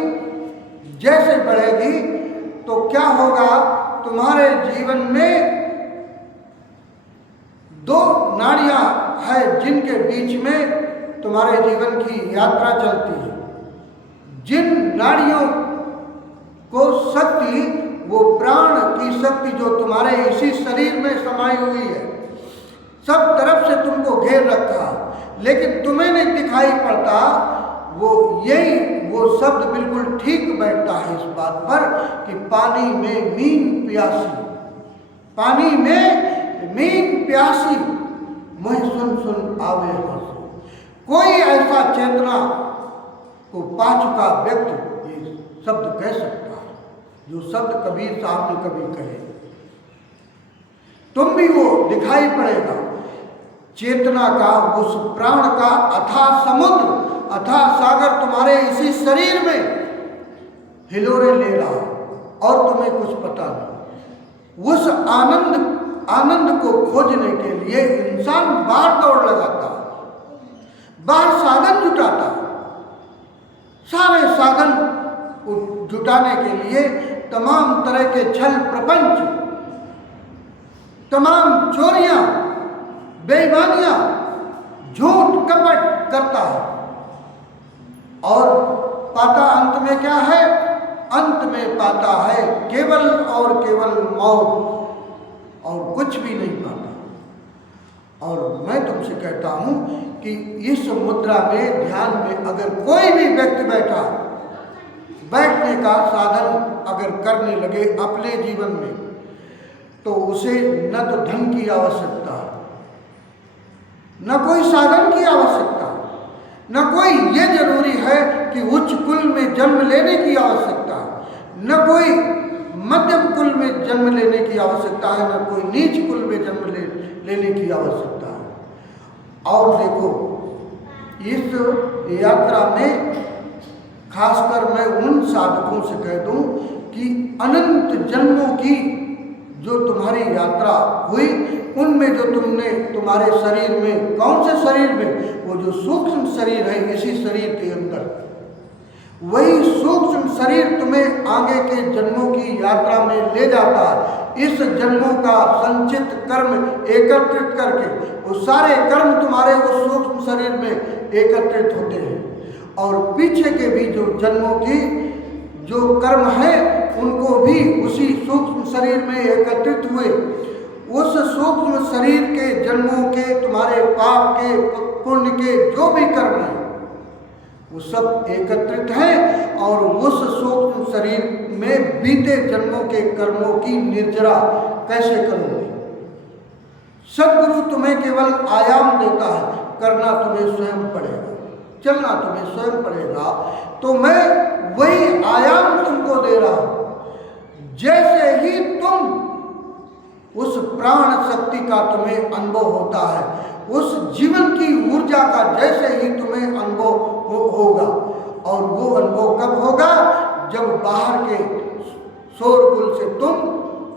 जैसे बढ़ेगी तो क्या होगा, तुम्हारे जीवन में दो नाड़ियां है जिनके बीच में तुम्हारे जीवन की यात्रा चलती है। जिन नाड़ियों को शक्ति, वो प्राण की शक्ति जो तुम्हारे इसी शरीर में समाई हुई है, सब तरफ से तुमको घेर रखा, लेकिन तुम्हें नहीं दिखाई पड़ता। वो शब्द बिल्कुल ठीक बैठता है इस बात पर कि पानी में मीन प्यासी मैं सुन आवे हंसी। कोई ऐसा चेतना को पा चुका व्यक्ति ये शब्द कह सकता है, जो शब्द कबीर साहब ने कभी कहे। तुम भी वो दिखाई पड़ेगा, चेतना का, उस प्राण का अथाह समुद्र, अथाह सागर तुम्हारे इसी शरीर में हिलोरे ले रहा और तुम्हें कुछ पता नहीं। उस आनंद को खोजने के लिए इंसान बाहर दौड़ लगाता, बाहर साधन जुटाता। सारे साधन को जुटाने के लिए तमाम तरह के छल प्रपंच, तमाम चोरियां, बेईमानियां, झूठ कपट करता है और पाता अंत में क्या है? अंत में पाता है केवल और केवल मौत और कुछ भी नहीं पाता। और मैं तुमसे कहता हूं कि इस मुद्रा में, ध्यान में अगर कोई भी व्यक्ति बैठने का साधन अगर करने लगे अपने जीवन में, तो उसे न तो धन की आवश्यकता, न कोई साधन की आवश्यकता, न कोई ये जरूरी है कि उच्च कुल में जन्म लेने की आवश्यकता, न कोई मध्यम कुल में जन्म लेने की आवश्यकता है, न कोई नीच कुल में जन्म लेने की आवश्यकता है। और देखो, इस यात्रा में खासकर मैं उन साधकों से कह दूं कि अनंत जन्मों की जो तुम्हारी यात्रा हुई, उनमें जो तुमने तुम्हारे शरीर में, कौन से शरीर में? वो जो सूक्ष्म शरीर है, इसी शरीर के अंदर, वही सूक्ष्म शरीर तुम्हें आगे के जन्मों की यात्रा में ले जाता है। इस जन्मों का संचित कर्म एकत्रित करके वो सारे कर्म तुम्हारे उस सूक्ष्म शरीर में एकत्रित होते हैं और पीछे के भी जो जन्मों की जो कर्म है उनको भी उसी सूक्ष्म शरीर में एकत्रित हुए। उस सूक्ष्म शरीर के जन्मों के, तुम्हारे पाप के, पुण्य के जो भी कर्म हैं वो सब एकत्रित हैं और उस सूक्ष्म शरीर में बीते जन्मों के कर्मों की निर्जरा कैसे करोगे? सदगुरु तुम्हें केवल आयाम देता है, करना तुम्हें स्वयं पड़ेगा, चलना तुम्हें स्वयं पड़ेगा। तो मैं वही आयाम तुमको दे रहा हूं। जैसे ही तुम उस प्राण शक्ति का तुम्हें अनुभव होता है, उस जीवन की ऊर्जा का जैसे ही तुम्हें अनुभव होगा, और वो अनुभव कब होगा? जब बाहर के शोरगुल से तुम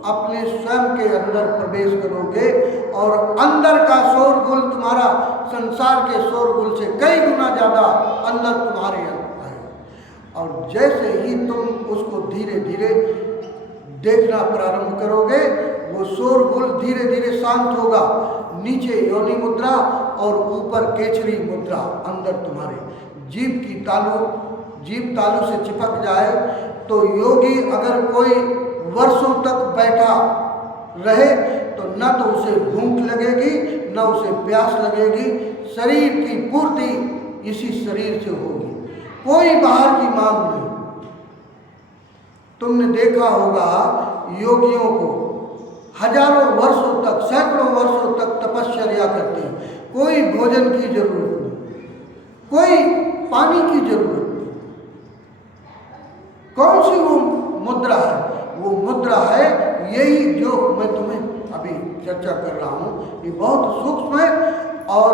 अपने स्वयं के अंदर प्रवेश करोगे और अंदर का शोरगुल तुम्हारा संसार के शोरगुल से कई गुना ज़्यादा अंदर तुम्हारे अंदर है। और जैसे ही तुम उसको धीरे धीरे देखना प्रारंभ करोगे, वो शोरगुल धीरे धीरे शांत होगा। नीचे योनि मुद्रा और ऊपर केचरी मुद्रा अंदर तुम्हारे जीभ तालू से चिपक जाए तो योगी अगर कोई वर्षों तक बैठा रहे तो न तो उसे भूख लगेगी न उसे प्यास लगेगी। शरीर की पूर्ति इसी शरीर से होगी, कोई बाहर की मांग नहीं। तुमने देखा होगा योगियों को हजारों वर्षों तक, सैकड़ों वर्षों तक तपश्चर्या करते हैं, कोई भोजन की जरूरत नहीं, कोई पानी की जरूरत नहीं। कौन सी वो मुद्रा है? वो मुद्रा है यही जो मैं तुम्हें अभी चर्चा कर रहा हूँ। ये बहुत सूक्ष्म है और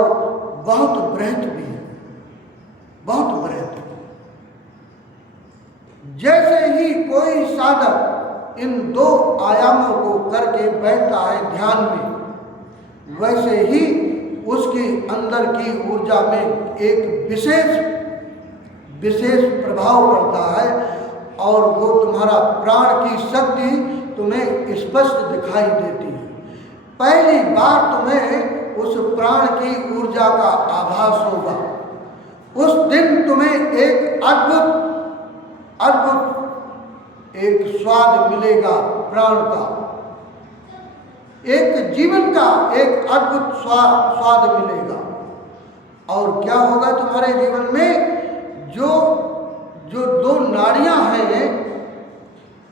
बहुत बृहत भी है, बहुत बृहत है। जैसे ही कोई साधक इन दो आयामों को करके बैठता है ध्यान में, वैसे ही उसके अंदर की ऊर्जा में एक विशेष प्रभाव पड़ता है और वो तुम्हारा प्राण की शक्ति तुम्हें स्पष्ट दिखाई देती है। पहली बार तुम्हें उस प्राण की ऊर्जा का आभास होगा। उस दिन तुम्हें एक अद्भुत एक स्वाद मिलेगा प्राण का, एक जीवन का एक अद्भुत स्वाद मिलेगा। और क्या होगा तुम्हारे जीवन में? जो दो नाड़ियां हैं,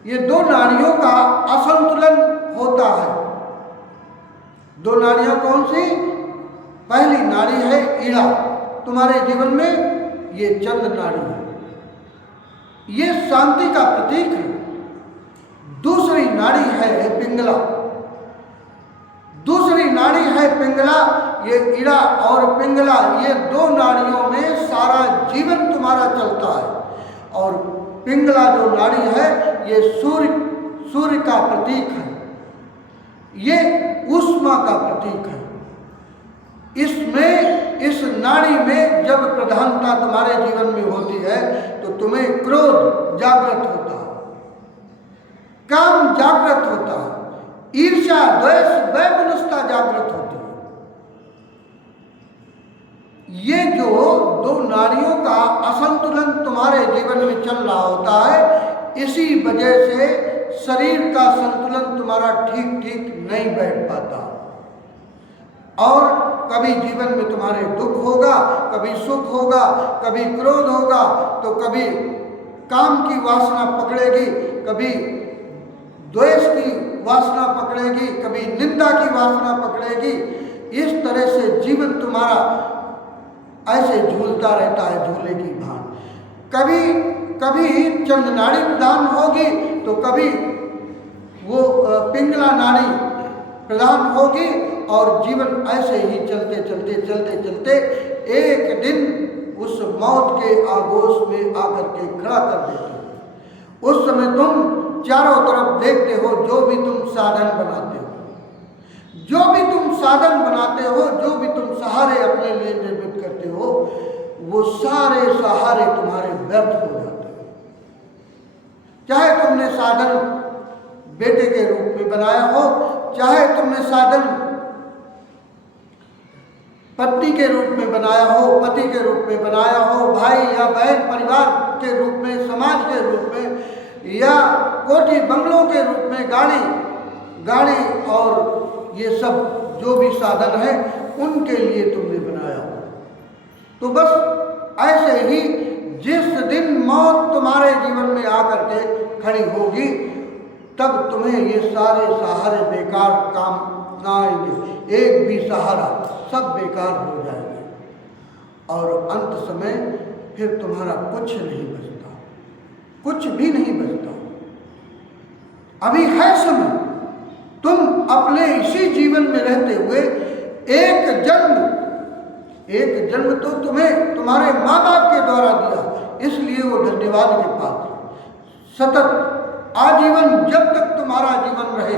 ये दो नाड़ियों का असंतुलन होता है। दो नाड़ियां कौन सी? पहली नाड़ी है ईड़ा, तुम्हारे जीवन में ये चंद्र नाड़ी है, ये शांति का प्रतीक है। दूसरी नाड़ी है पिंगला, दूसरी नाड़ी है पिंगला। ये ईड़ा और पिंगला, ये दो नाड़ियों में सारा जीवन तुम्हारा चलता है। और पिंगला जो नाड़ी है ये सूर्य का प्रतीक है, ये ऊष्मा का प्रतीक है। इस नाड़ी में जब प्रधानता तुम्हारे जीवन में होती है तो तुम्हें क्रोध जागृत होता है, काम जागृत होता है, ईर्ष्या द्वेष वैमनस्यता जागृत होती है। ये जो दो नाड़ियों का असंतुलन तुम्हारे जीवन में चल रहा होता है, इसी वजह से शरीर का संतुलन तुम्हारा ठीक नहीं बैठ पाता और कभी जीवन में तुम्हारे दुख होगा, कभी सुख होगा, कभी क्रोध होगा, तो कभी काम की वासना पकड़ेगी, कभी द्वेष की वासना पकड़ेगी, कभी निंदा की वासना पकड़ेगी। इस तरह से जीवन तुम्हारा ऐसे झूलता रहता है झूले की भांति। कभी चंद्र नाड़ी प्रधान होगी तो कभी वो पिंगला नाड़ी प्रधान होगी और जीवन ऐसे ही चलते एक दिन उस मौत के आगोश में आकर के खड़ा कर देते हो। उस समय तुम चारों तरफ देखते हो, जो भी तुम साधन बनाते हो, जो भी तुम साधन बनाते हो, जो भी तुम सहारे अपने लिए निर्मित करते हो, वो सारे सहारे तुम्हारे व्यर्थ हो जाते हैं। चाहे तुमने साधन बेटे के रूप में बनाया हो, चाहे तुमने साधन पत्नी के रूप में बनाया हो, पति के रूप में बनाया हो, भाई या बहन परिवार के रूप में, समाज के रूप में, या कोठी बंगलों के रूप में, गाड़ी और ये सब जो भी साधन है उनके लिए तुमने बनाया हो। तो बस ऐसे ही जिस दिन मौत तुम्हारे जीवन में आकर के खड़ी होगी तब तुम्हें ये सारे सहारे बेकार काम ना आएंगे, एक भी सहारा, सब बेकार हो जाएंगे और अंत समय फिर तुम्हारा कुछ नहीं बचता, कुछ भी नहीं बचता। अभी है समय, तुम अपने इसी जीवन में रहते हुए एक जन्म तो तुम्हें तुम्हारे माँ बाप के द्वारा दिया, इसलिए वो धन्यवाद के पात्र। सतत आजीवन जब तक तुम्हारा जीवन रहे,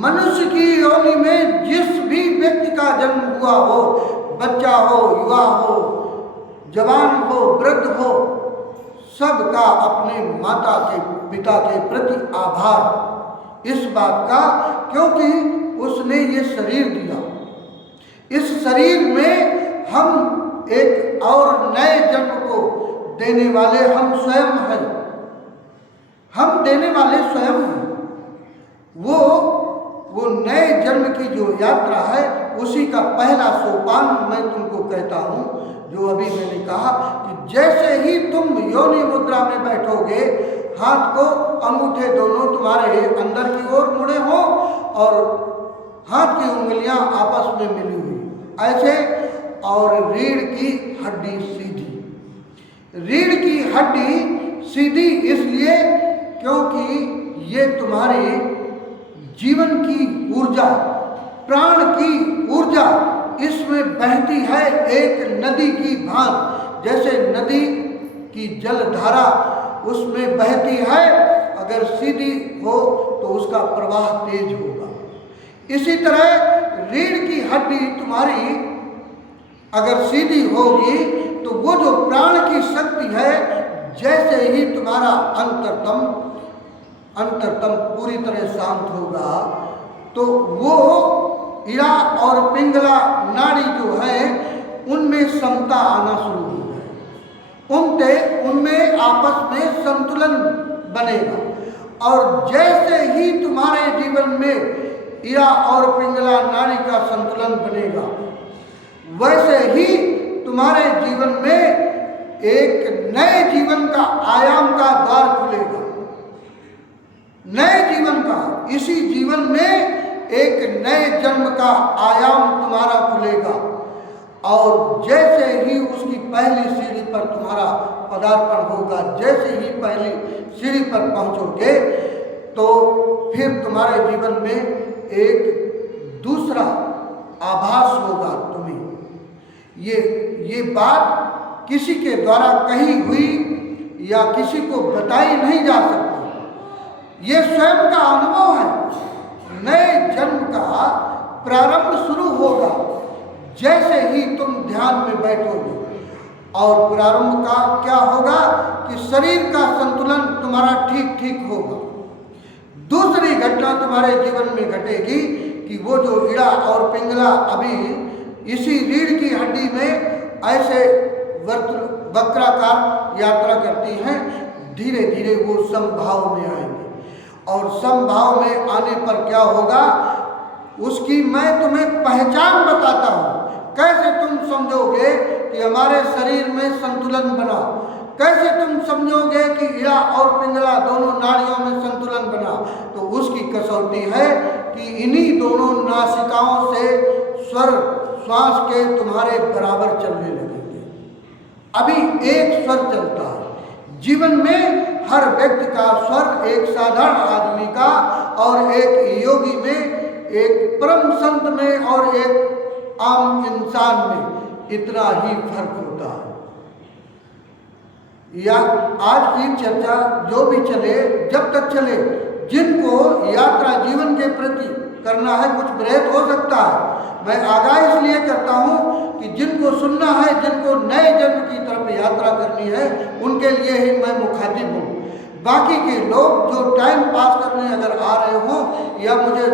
मनुष्य की योनि में जिस भी व्यक्ति का जन्म हुआ हो, बच्चा हो, युवा हो, जवान हो, वृद्ध हो, सबका अपने माता के पिता के प्रति आभार इस बात का, क्योंकि उसने ये शरीर दिया। इस शरीर में हम एक और नए जन्म को देने वाले हम स्वयं हैं, हम देने वाले स्वयं हैं। वो नए जन्म की जो यात्रा है उसी का पहला सोपान मैं तुमको कहता हूँ, जो अभी मैंने कहा कि जैसे ही तुम योनि मुद्रा में बैठोगे, हाथ को अंगूठे दोनों तुम्हारे अंदर की ओर मुड़े हो और हाथ की उंगलियां आपस में मिली हुई ऐसे, और रीढ़ की हड्डी सीधी। रीढ़ की हड्डी सीधी इसलिए क्योंकि ये तुम्हारी जीवन की ऊर्जा, प्राण की ऊर्जा इसमें बहती है एक नदी की भांति। जैसे नदी की जलधारा उसमें बहती है, अगर सीधी हो तो उसका प्रवाह तेज होगा। इसी तरह रीढ़ की हड्डी तुम्हारी अगर सीधी होगी तो वो जो प्राण की शक्ति है, जैसे ही तुम्हारा अंतरतम पूरी तरह शांत होगा तो वो इड़ा और पिंगला नाड़ी जो है उनमें समता आना शुरू हो जाए, उनमें आपस में संतुलन बनेगा। और जैसे ही तुम्हारे जीवन में इड़ा और पिंगला नाड़ी का संतुलन बनेगा, वैसे ही तुम्हारे जीवन में एक नए जीवन का आयाम का द्वार खुलेगा, नए जीवन का। इसी जीवन में एक नए जन्म का आयाम तुम्हारा खुलेगा और जैसे ही उसकी पहली सीढ़ी पर तुम्हारा पदार्पण होगा, जैसे ही पहली सीढ़ी पर पहुंचोगे तो फिर तुम्हारे जीवन में एक दूसरा आभास होगा तुम्हें। ये बात किसी के द्वारा कही हुई या किसी को बताई नहीं जा सकती, ये स्वयं का अनुभव है। नए जन्म का प्रारंभ शुरू होगा जैसे ही तुम ध्यान में बैठोगे, और प्रारंभ का क्या होगा कि शरीर का संतुलन तुम्हारा ठीक होगा। दूसरी घटना तुम्हारे जीवन में घटेगी कि वो जो इड़ा और पिंगला अभी इसी रीढ़ की हड्डी में ऐसे वक्राकार यात्रा करती हैं, धीरे धीरे वो समभाव में आएंगे और समभाव में आने पर क्या होगा उसकी मैं तुम्हें पहचान बताता हूँ। कैसे तुम समझोगे कि हमारे शरीर में संतुलन बना, कैसे तुम समझोगे कि इड़ा और पिंगला दोनों नाड़ियों में संतुलन बना, तो उसकी कसौटी है कि इन्हीं दोनों नासिकाओं से स्वर श्वास के तुम्हारे बराबर चलने लगेंगे। अभी एक स्वर चलता है जीवन में, हर व्यक्ति का स्वर एक साधारण आदमी का और एक योगी में, एक परम संत में और एक आम इंसान में इतना ही फर्क होता है। या आज की चर्चा जो भी चले, जब तक चले, जिनको यात्रा जीवन के प्रति करना है, कुछ विरहित हो सकता है, मैं आगाह इसलिए करता हूँ कि जिनको सुनना है, जिनको नए जन्म की तरफ यात्रा करनी है, उनके लिए ही मैं मुखातिब हूँ। बाकी के लोग जो टाइम पास करने अगर आ रहे हों या मुझे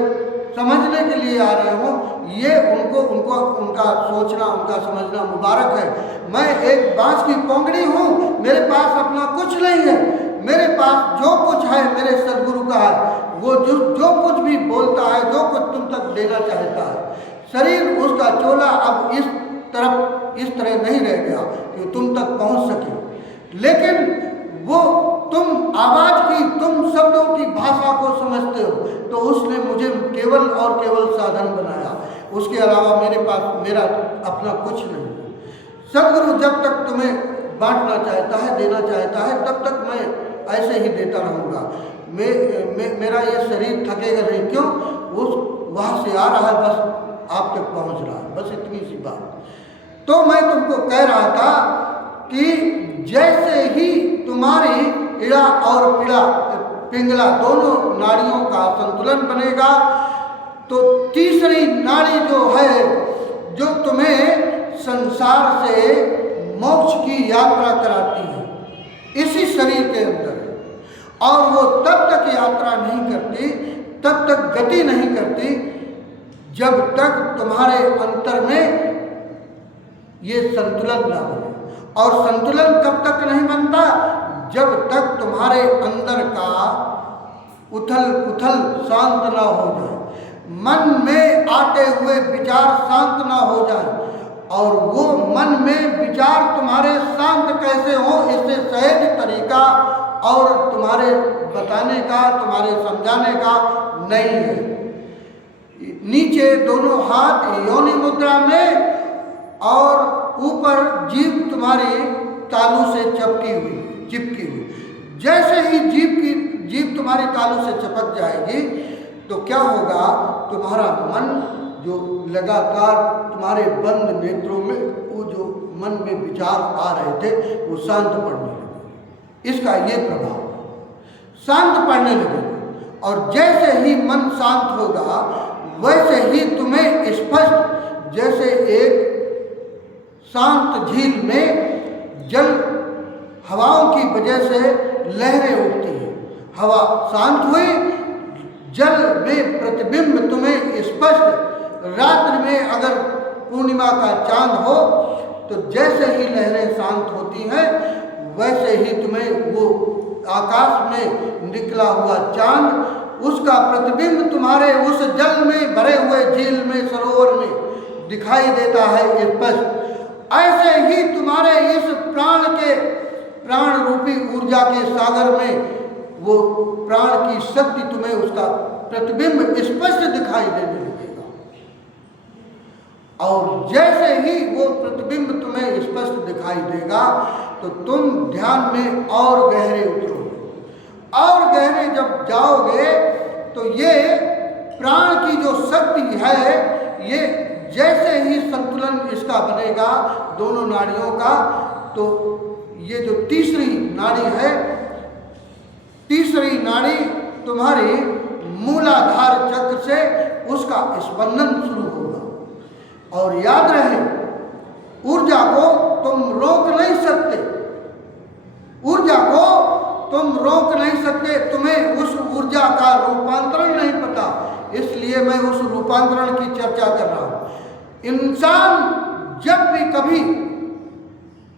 समझने के लिए आ रहे हों, ये उनका सोचना, उनका समझना मुबारक है। मैं एक बांस की पोंगड़ी हूँ, मेरे पास अपना कुछ नहीं है, मेरे पास जो कुछ है मेरे सदगुरु का है। वो जो कुछ भी बोलता है, जो कुछ तुम तक देना चाहता है, शरीर उसका चोला अब इस तरह नहीं रह गया कि तुम तक पहुंच सके, लेकिन वो तुम आवाज की, तुम शब्दों की भाषा को समझते हो, तो उसने मुझे केवल और केवल साधन बनाया। उसके अलावा मेरे पास मेरा अपना कुछ नहीं। सदगुरु जब तक तुम्हें बांटना चाहता है, देना चाहता है, तब तक मैं ऐसे ही देता रहूँगा। मेरा ये शरीर थकेगा नहीं, क्यों? वहाँ से आ रहा है, बस आप तक पहुँच रहा है, बस इतनी सी बात। तो मैं तुमको कह रहा था कि जैसे ही तुम्हारी इड़ा और पिंगला दोनों नाड़ियों का संतुलन बनेगा, तो तीसरी नाड़ी जो है, जो तुम्हें संसार से मोक्ष की यात्रा कराती है, इसी शरीर के अंदर है। और वो तब तक यात्रा नहीं करती, तब तक गति नहीं करती, जब तक तुम्हारे अंतर में ये संतुलन ना बने। और संतुलन कब तक नहीं बनता? जब तक तुम्हारे अंदर का उथल पुथल शांत ना हो जाए, मन में आते हुए विचार शांत ना हो जाए। और वो मन में विचार तुम्हारे शांत कैसे हो, इससे सहज तरीका और तुम्हारे बताने का, तुम्हारे समझाने का नहीं है। नीचे दोनों हाथ योनि मुद्रा में, और ऊपर जीभ तुम्हारी तालू से चिपकी हुई। जैसे ही जीभ तुम्हारी तालू से चिपक जाएगी, तो क्या होगा? तुम्हारा मन जो लगातार तुम्हारे बंद नेत्रों में, वो जो मन में विचार आ रहे थे, वो शांत पड़ने लगे। इसका ये प्रभाव, शांत पड़ने लगे। और जैसे ही मन शांत होगा, वैसे ही तुम्हें स्पष्ट, जैसे एक शांत झील में जल हवाओं की वजह से लहरें उठती हैं, हवा शांत हुई, जल में प्रतिबिंब तुम्हें स्पष्ट, रात्रि में अगर पूर्णिमा का चांद हो, तो जैसे ही लहरें शांत होती हैं, वैसे ही तुम्हें वो आकाश में निकला हुआ चांद, उसका प्रतिबिंब तुम्हारे उस जल में भरे हुए झील में, सरोवर में दिखाई देता है स्पष्ट। ऐसे ही तुम्हारे इस प्राण रूपी ऊर्जा के सागर में वो प्राण की शक्ति तुम्हें, उसका प्रतिबिंब स्पष्ट दिखाई देने लगेगा। और जैसे ही वो प्रतिबिंब तुम्हें स्पष्ट दिखाई देगा, तो तुम ध्यान में और गहरे उतरोगे। और गहरे जब जाओगे, तो ये प्राण की जो शक्ति है, ये जैसे ही संतुलन इसका बनेगा दोनों नाड़ियों का, तो ये जो तीसरी नाड़ी है, तीसरी नाड़ी तुम्हारी मूलाधार चक्र से उसका स्पंदन शुरू होगा। और याद रहे, ऊर्जा को तुम रोक नहीं सकते, ऊर्जा को तुम रोक नहीं सकते। तुम्हें उस ऊर्जा का रूपांतरण नहीं पता, इसलिए मैं उस रूपांतरण की चर्चा कर रहा हूँ। इंसान जब भी कभी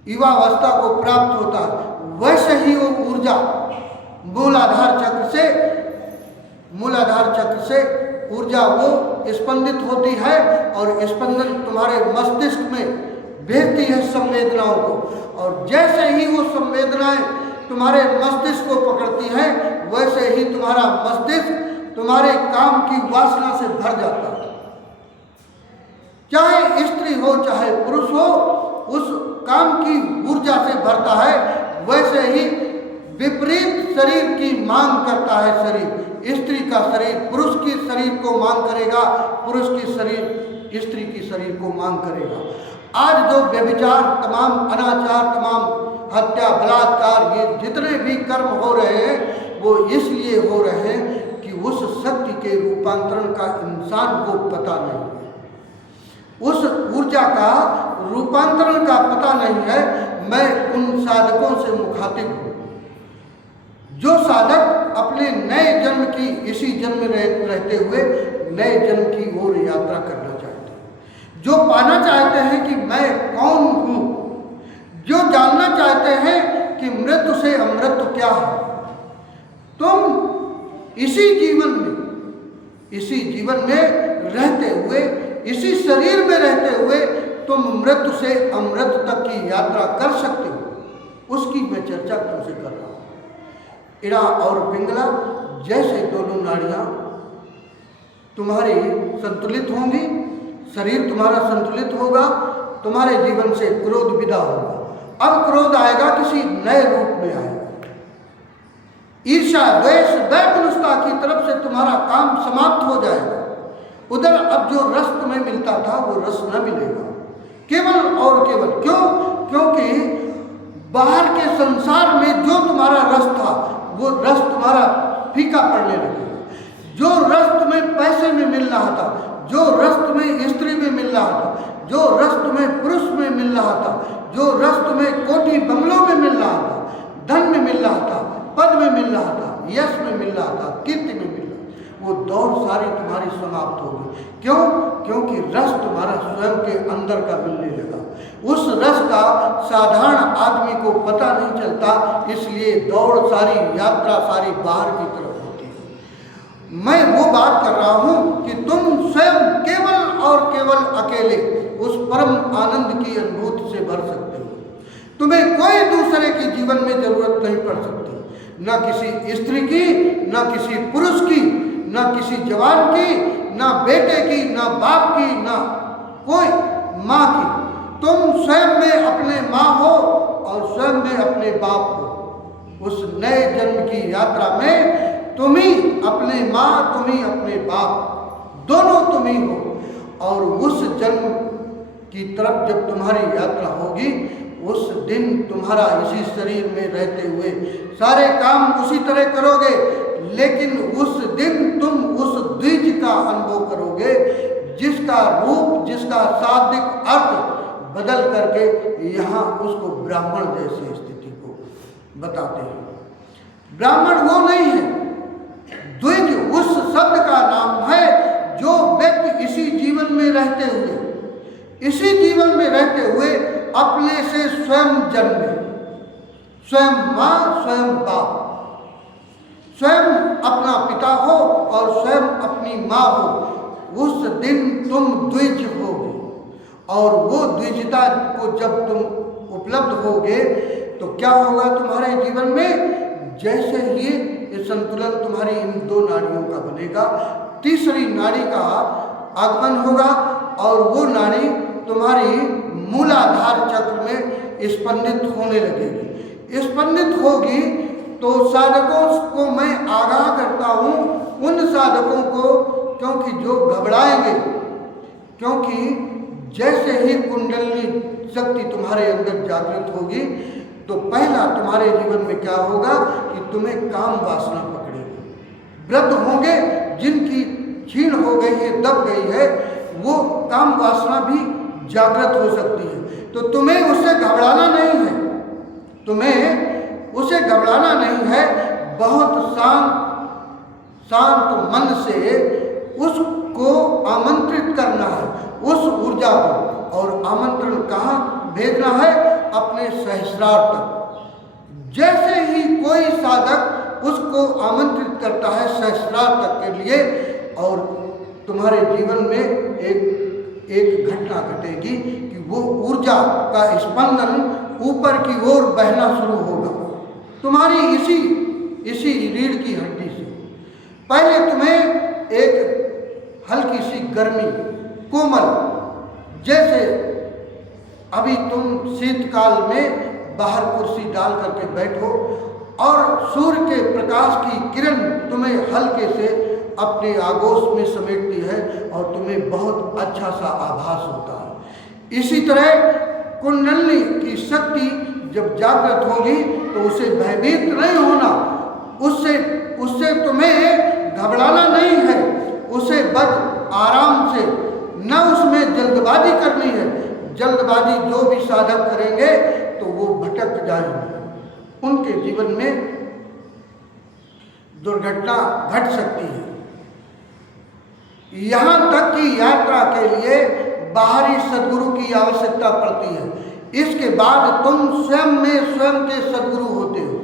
युवावस्था को प्राप्त होता है, वैसे ही वो ऊर्जा मूलाधार चक्र से ऊर्जा वो स्पंदित होती है, और स्पंदन तुम्हारे मस्तिष्क में भेजती है संवेदनाओं को। और जैसे ही वो संवेदनाएं तुम्हारे मस्तिष्क को पकड़ती हैं, वैसे ही तुम्हारा मस्तिष्क तुम्हारे काम की वासना से भर जाता है। चाहे स्त्री हो चाहे पुरुष हो, उस काम की ऊर्जा से भरता है। वैसे ही विपरीत शरीर की मांग करता है शरीर। स्त्री का शरीर पुरुष की शरीर को मांग करेगा, पुरुष की शरीर स्त्री की शरीर को मांग करेगा। आज जो व्यभिचार, तमाम अनाचार, तमाम हत्या, बलात्कार, ये जितने भी कर्म हो रहे हैं, वो इसलिए हो रहे हैं कि उस शक्ति के रूपांतरण का इंसान को पता नहीं है, उस ऊर्जा का रूपांतरण का पता नहीं है। मैं उन साधकों से मुखातिब हूँ जो साधक अपने नए जन्म की इसी जन्म में रहते हुए नए जन्म की ओर यात्रा करना चाहते हैं, जो पाना चाहते हैं कि मैं कौन हूँ, जो जानना चाहते हैं कि मृत्यु से अमृत क्या है। तुम इसी जीवन में रहते हुए, इसी शरीर में रहते हुए तुम मृत्यु से अमृत तक की यात्रा कर सकते हो, उसकी मैं चर्चा तुमसे कर रहा हूँ। इड़ा और पिंगला जैसे दोनों नाड़ियाँ तुम्हारी संतुलित होंगी, शरीर तुम्हारा संतुलित होगा, तुम्हारे जीवन से क्रोध विदा होगा। अब क्रोध आएगा किसी नए रूप में आएगा। ईर्ष्या, द्वेष, वैमनस्यता की तरफ से तुम्हारा काम समाप्त हो जाएगा। उधर अब जो रस तुम्हें मिलता था वो रस न मिलेगा, केवल और केवल क्यों? क्योंकि बाहर के संसार में जो तुम्हारा रस था वो रस तुम्हारा फीका पड़ने लगेगा। जो रस तुम्हें पैसे में मिल रहा था, जो रस तुम्हें स्त्री में मिल रहा था, जो रस तुम्हें पुरुष में मिल रहा था, जो रस तुम्हें कोठी बंगलों में मिल रहा था, धन में मिल रहा था, पद में मिल रहा था, यश में मिल रहा था, कीर्ति में मिल रहा था, वो दौड़ सारी तुम्हारी समाप्त होगी। क्यों? क्योंकि रस तुम्हारा स्वयं के अंदर का मिलने लगा। उस रस का साधारण आदमी को पता नहीं चलता, इसलिए दौड़ सारी, यात्रा सारी बाहर की तरफ होती है। मैं वो बात कर रहा हूँ कि तुम स्वयं केवल और केवल अकेले उस परम आनंद की अनुभूति से भर सकते हो। तुम्हें कोई दूसरे के जीवन में जरूरत नहीं पड़ सकती, न किसी स्त्री की, न किसी पुरुष की, न किसी जवान की, न बेटे की, न बाप की, न कोई माँ की। तुम स्वयं में अपने माँ हो और स्वयं में अपने बाप हो। उस नए जन्म की यात्रा में तुम ही अपने माँ, तुम ही अपने बाप, दोनों तुम ही हो। और उस जन्म की तरफ जब तुम्हारी यात्रा होगी, उस दिन तुम्हारा इसी शरीर में रहते हुए सारे काम उसी तरह करोगे, लेकिन उस दिन तुम उस द्विज का अनुभव करोगे, जिसका रूप, जिसका शाब्दिक अर्थ बदल करके यहाँ उसको ब्राह्मण जैसी स्थिति को बताते हैं। ब्राह्मण वो नहीं है, द्विज उस शब्द का नाम है जो व्यक्ति इसी जीवन में रहते हुए, इसी जीवन में रहते हुए अपने से स्वयं जन्मे, स्वयं माँ, स्वयं बाप, स्वयं अपना पिता हो और स्वयं अपनी माँ हो। उस दिन तुम द्विज होगे, और वो द्विजता को जब तुम उपलब्ध होगे तो क्या होगा तुम्हारे जीवन में? जैसे ही ये संतुलन तुम्हारी इन दो नाड़ियों का बनेगा, तीसरी नाड़ी का आगमन होगा और वो नाड़ी तुम्हारी मूलाधार चक्र में स्पंदित होने लगेगी। स्पंदित होगी तो साधकों को मैं आगाह करता हूँ, उन साधकों को, क्योंकि जो घबराएंगे, क्योंकि जैसे ही कुंडली शक्ति तुम्हारे अंदर जागृत होगी तो पहला तुम्हारे जीवन में क्या होगा कि तुम्हें काम वासना पकड़ेगी। वृद्ध होंगे जिनकी क्षीण हो गई है, दब गई है, वो काम वासना भी जागृत हो सकती है। तो तुम्हें उससे घबराना नहीं है, तुम्हें उसे घबराना नहीं है। बहुत शांत मन से उसको आमंत्रित करना है, उस ऊर्जा को। और आमंत्रण कहाँ भेजना है? अपने सहस्रार तक। जैसे ही कोई साधक उसको आमंत्रित करता है सहस्रार तक के लिए, और तुम्हारे जीवन में एक घटना घटेगी कि वो ऊर्जा का स्पंदन ऊपर की ओर बहना शुरू होगा तुम्हारी इसी रीढ़ की हड्डी से। पहले तुम्हें एक हल्की सी गर्मी, कोमल, जैसे अभी तुम शीतकाल में बाहर कुर्सी डाल करके बैठो और सूर्य के प्रकाश की किरण तुम्हें हल्के से अपने आगोश में समेटती है और तुम्हें बहुत अच्छा सा आभास होता है। इसी तरह कुंडली की शक्ति जब जागृत होगी तो उसे भयभीत नहीं होना, उससे तुम्हें घबराना नहीं है, उसे बस आराम से, न उसमें जल्दबाजी करनी है। जल्दबाजी जो भी साधक करेंगे तो वो भटक जाएंगे, उनके जीवन में दुर्घटना घट सकती है। यहाँ तक कि यात्रा के लिए बाहरी सद्गुरु की आवश्यकता पड़ती है। इसके बाद तुम स्वयं में स्वयं के सद्गुरु होते हो,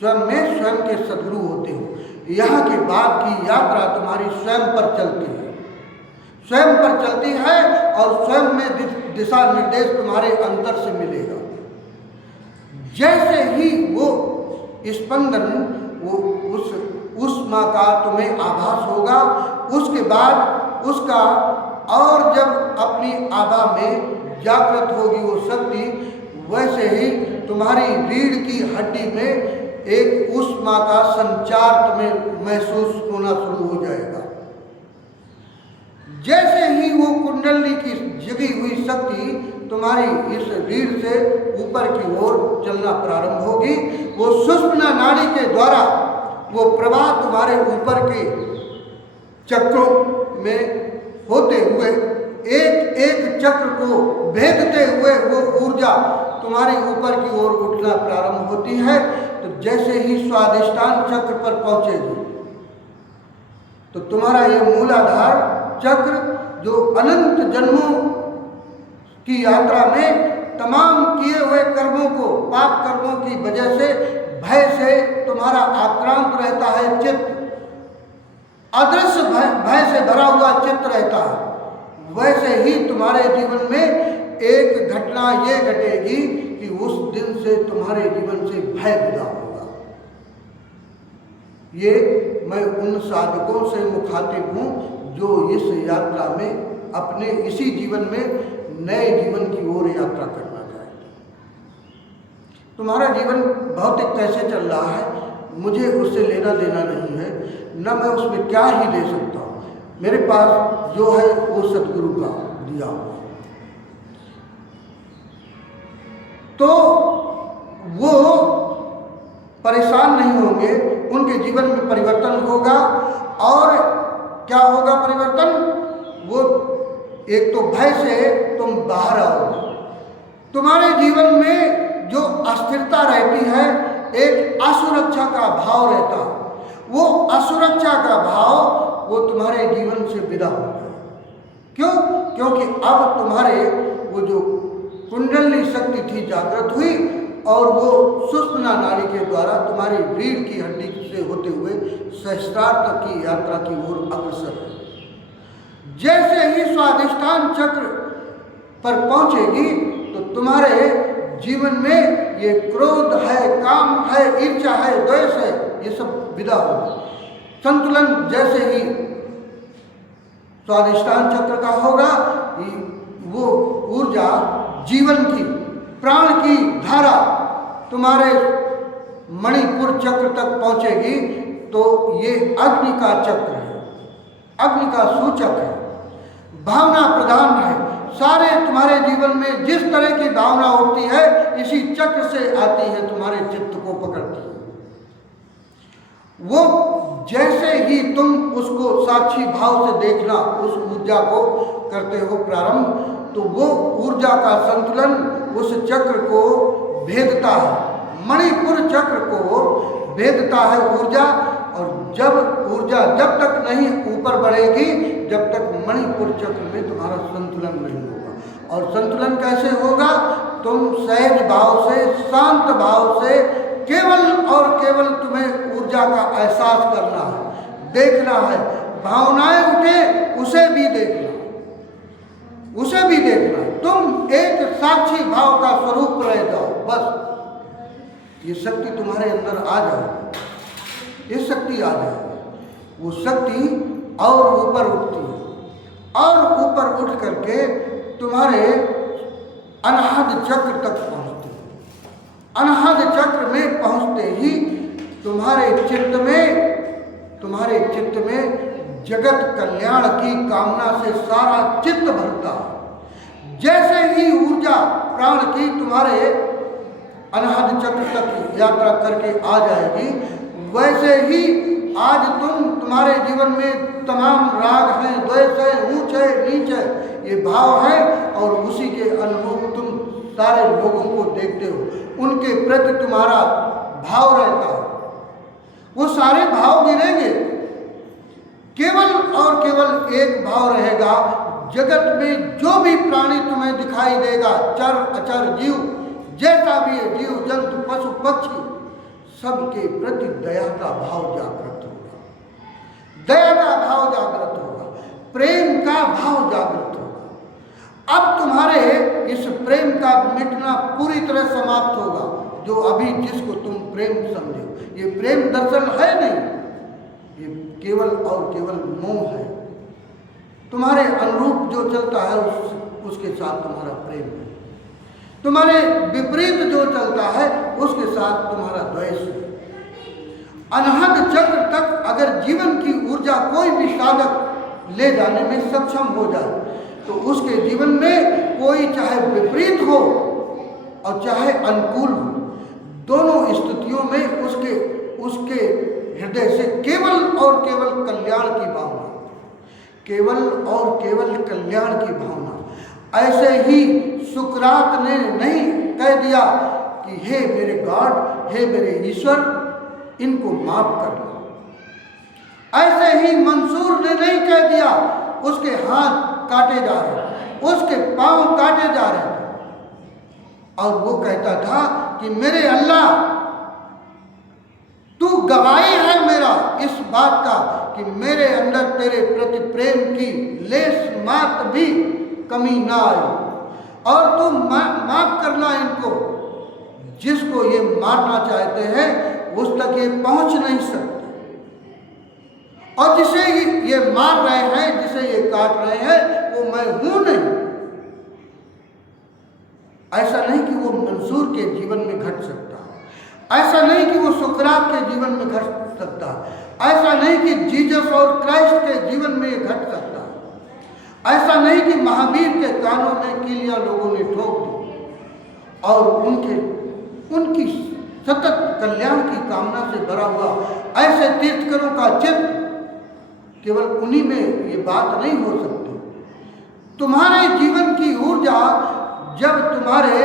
स्वयं में स्वयं के सद्गुरु होते हो। यहाँ के बाद की यात्रा तुम्हारी स्वयं पर चलती है, स्वयं पर चलती है और स्वयं में दिशा निर्देश तुम्हारे अंतर से मिलेगा। जैसे ही वो स्पंदन, वो उस ऊष्मा का तुम्हें आभास होगा, उसके बाद उसका और जब अपनी आभा में जागृत होगी वो शक्ति, वैसे ही तुम्हारी रीढ़ की हड्डी में एक ऊष्मा का संचार तुम्हें महसूस होना शुरू हो जाएगा। जैसे ही वो कुंडली की जगी हुई शक्ति तुम्हारी इस रीढ़ से ऊपर की ओर चलना प्रारंभ होगी, वो सुषुम्ना नाड़ी के द्वारा वो प्रवाह तुम्हारे ऊपर के चक्रों में होते हुए एक एक चक्र को भेदते हुए वो ऊर्जा तुम्हारे ऊपर की ओर उठना प्रारंभ होती है। तो जैसे ही स्वादिष्टान चक्र पर पहुंचेगी तो तुम्हारा ये मूलाधार चक्र, जो अनंत जन्मों की यात्रा में तमाम किए हुए कर्मों को, पाप कर्मों की वजह से, भय से तुम्हारा आक्रांत रहता है चित्त, अदृश्य भय से भरा हुआ चित्त रहता है, वैसे ही तुम्हारे जीवन में एक घटना ये घटेगी कि उस दिन से तुम्हारे जीवन से भय विदा होगा। ये मैं उन साधकों से मुखातिब हूँ जो इस यात्रा में अपने इसी जीवन में नए जीवन की ओर यात्रा करना चाहते हैं। तुम्हारा जीवन भौतिक कैसे चल रहा है मुझे उससे लेना देना नहीं है, न मैं उसमें क्या ही दे सकता हूँ। मेरे पास जो है वो सद्गुरु का दिया हुआ, तो वो परेशान नहीं होंगे, उनके जीवन में परिवर्तन होगा। और क्या होगा परिवर्तन? वो एक तो भय से तुम बाहर आओगे, तुम्हारे जीवन में जो अस्थिरता रहती है, एक असुरक्षा का भाव रहता है, वो असुरक्षा का भाव वो तुम्हारे जीवन से विदा हो गया। क्यों? क्योंकि अब तुम्हारे वो जो कुंडली शक्ति थी जागृत हुई और वो सुषुम्ना नाड़ी के द्वारा तुम्हारी रीढ़ की हड्डी से होते हुए सहस्त्रार तक की यात्रा की ओर अग्रसर है। जैसे ही स्वादिष्टान चक्र पर पहुंचेगी तो तुम्हारे जीवन में ये क्रोध है, काम है, ईर्ष्या है, द्वेष है, ये सब विदा होगा। संतुलन जैसे ही स्वादिष्टान चक्र का होगा, वो ऊर्जा जीवन की, प्राण की धारा तुम्हारे मणिपुर चक्र तक पहुंचेगी। तो ये अग्नि का चक्र है, अग्नि का सूचक है, भावना प्रधान है। सारे तुम्हारे जीवन में जिस तरह की भावना उठती है इसी चक्र से आती है, तुम्हारे चित्त को पकड़ती है। वो जैसे ही तुम उसको साक्षी भाव से देखना, उस ऊर्जा को करते हो प्रारंभ, तो वो ऊर्जा का संतुलन उस चक्र को भेदता है, मणिपुर चक्र को भेदता है ऊर्जा। और जब ऊर्जा जब तक नहीं ऊपर बढ़ेगी, जब तक मणिपुर चक्र में तुम्हारा संतुलन नहीं होगा। और संतुलन कैसे होगा? तुम सहज भाव से, शांत भाव से, केवल और केवल तुम्हें ऊर्जा का एहसास करना है, देखना है। भावनाएं उठे उसे भी देखना, उसे भी देखना। तुम एक साक्षी भाव का स्वरूप रह जाओ, बस ये शक्ति तुम्हारे अंदर आ जाए, ये शक्ति आ जाए। वो शक्ति और ऊपर उठती है और ऊपर उठ करके तुम्हारे अनाहत चक्र तक पहुँचती है। अनाहत चक्र में पहुँचते ही तुम्हारे चित्त में जगत कल्याण की कामना से सारा चित्त भरता है। जैसे ही ऊर्जा प्राण की तुम्हारे अनाहत चक्र तक यात्रा करके आ जाएगी, वैसे ही आज तुम्हारे जीवन में तमाम राग हैं, द्वेष है, ऊंच है, नीच है, ये भाव है। और उसी के अनुरूप तुम सारे लोगों को देखते हो, उनके प्रति तुम्हारा भाव रहता है। वो सारे भाव गिरेंगे, केवल और केवल एक भाव रहेगा। जगत में जो भी प्राणी तुम्हें दिखाई देगा, चर अचर जीव, जैसा भी है, जीव जंतु पशु पक्षी, सबके प्रति दया का भाव जागृत होगा, दया का भाव जागृत होगा, प्रेम का भाव जागृत होगा। अब तुम्हारे इस प्रेम का मिटना पूरी तरह समाप्त होगा। जो अभी जिसको तुम प्रेम समझो, ये प्रेम दर्शन है नहीं, ये केवल और केवल मोह है। तुम्हारे अनुरूप जो चलता है उसके साथ तुम्हारा प्रेम है, तुम्हारे विपरीत जो चलता है उसके साथ तुम्हारा द्वेष है। अनहद चक्र तक अगर जीवन की ऊर्जा कोई भी साधक ले जाने में सक्षम हो जाए तो उसके जीवन में कोई चाहे विपरीत हो और चाहे अनुकूल हो, दोनों स्थितियों में उसके हृदय से केवल और केवल कल्याण की भावना, केवल और केवल कल्याण की भावना। ऐसे ही सुकरात ने नहीं कह दिया कि हे मेरे गॉड, हे मेरे ईश्वर, इनको माफ कर दो। ऐसे ही मंसूर ने नहीं कह दिया, उसके हाथ काटे जा रहे, उसके पांव काटे जा रहे, और वो कहता था कि मेरे अल्लाह, तू गवाही है मेरा इस बात का कि मेरे अंदर तेरे प्रति प्रेम की लेस मात्र भी कमी ना आए, और तू माफ करना इनको, जिसको ये मारना चाहते हैं उस तक ये पहुंच नहीं सकते, और जिसे ये मार रहे हैं, जिसे ये काट रहे हैं, वो मैं हूं नहीं। ऐसा नहीं कि वो मंसूर के जीवन में घट सकता, ऐसा नहीं कि वो सुकरात के जीवन में घट सकता, ऐसा नहीं कि जीसस और क्राइस्ट के जीवन में घट सकता, ऐसा नहीं कि महावीर के कानों में कीलियां लोगों ने ठोक दी और उनकी सतत कल्याण की कामना से भरा हुआ ऐसे तीर्थकरों का चित्त, केवल उन्हीं में ये बात नहीं हो सकती। तुम्हारे जीवन की ऊर्जा जब तुम्हारे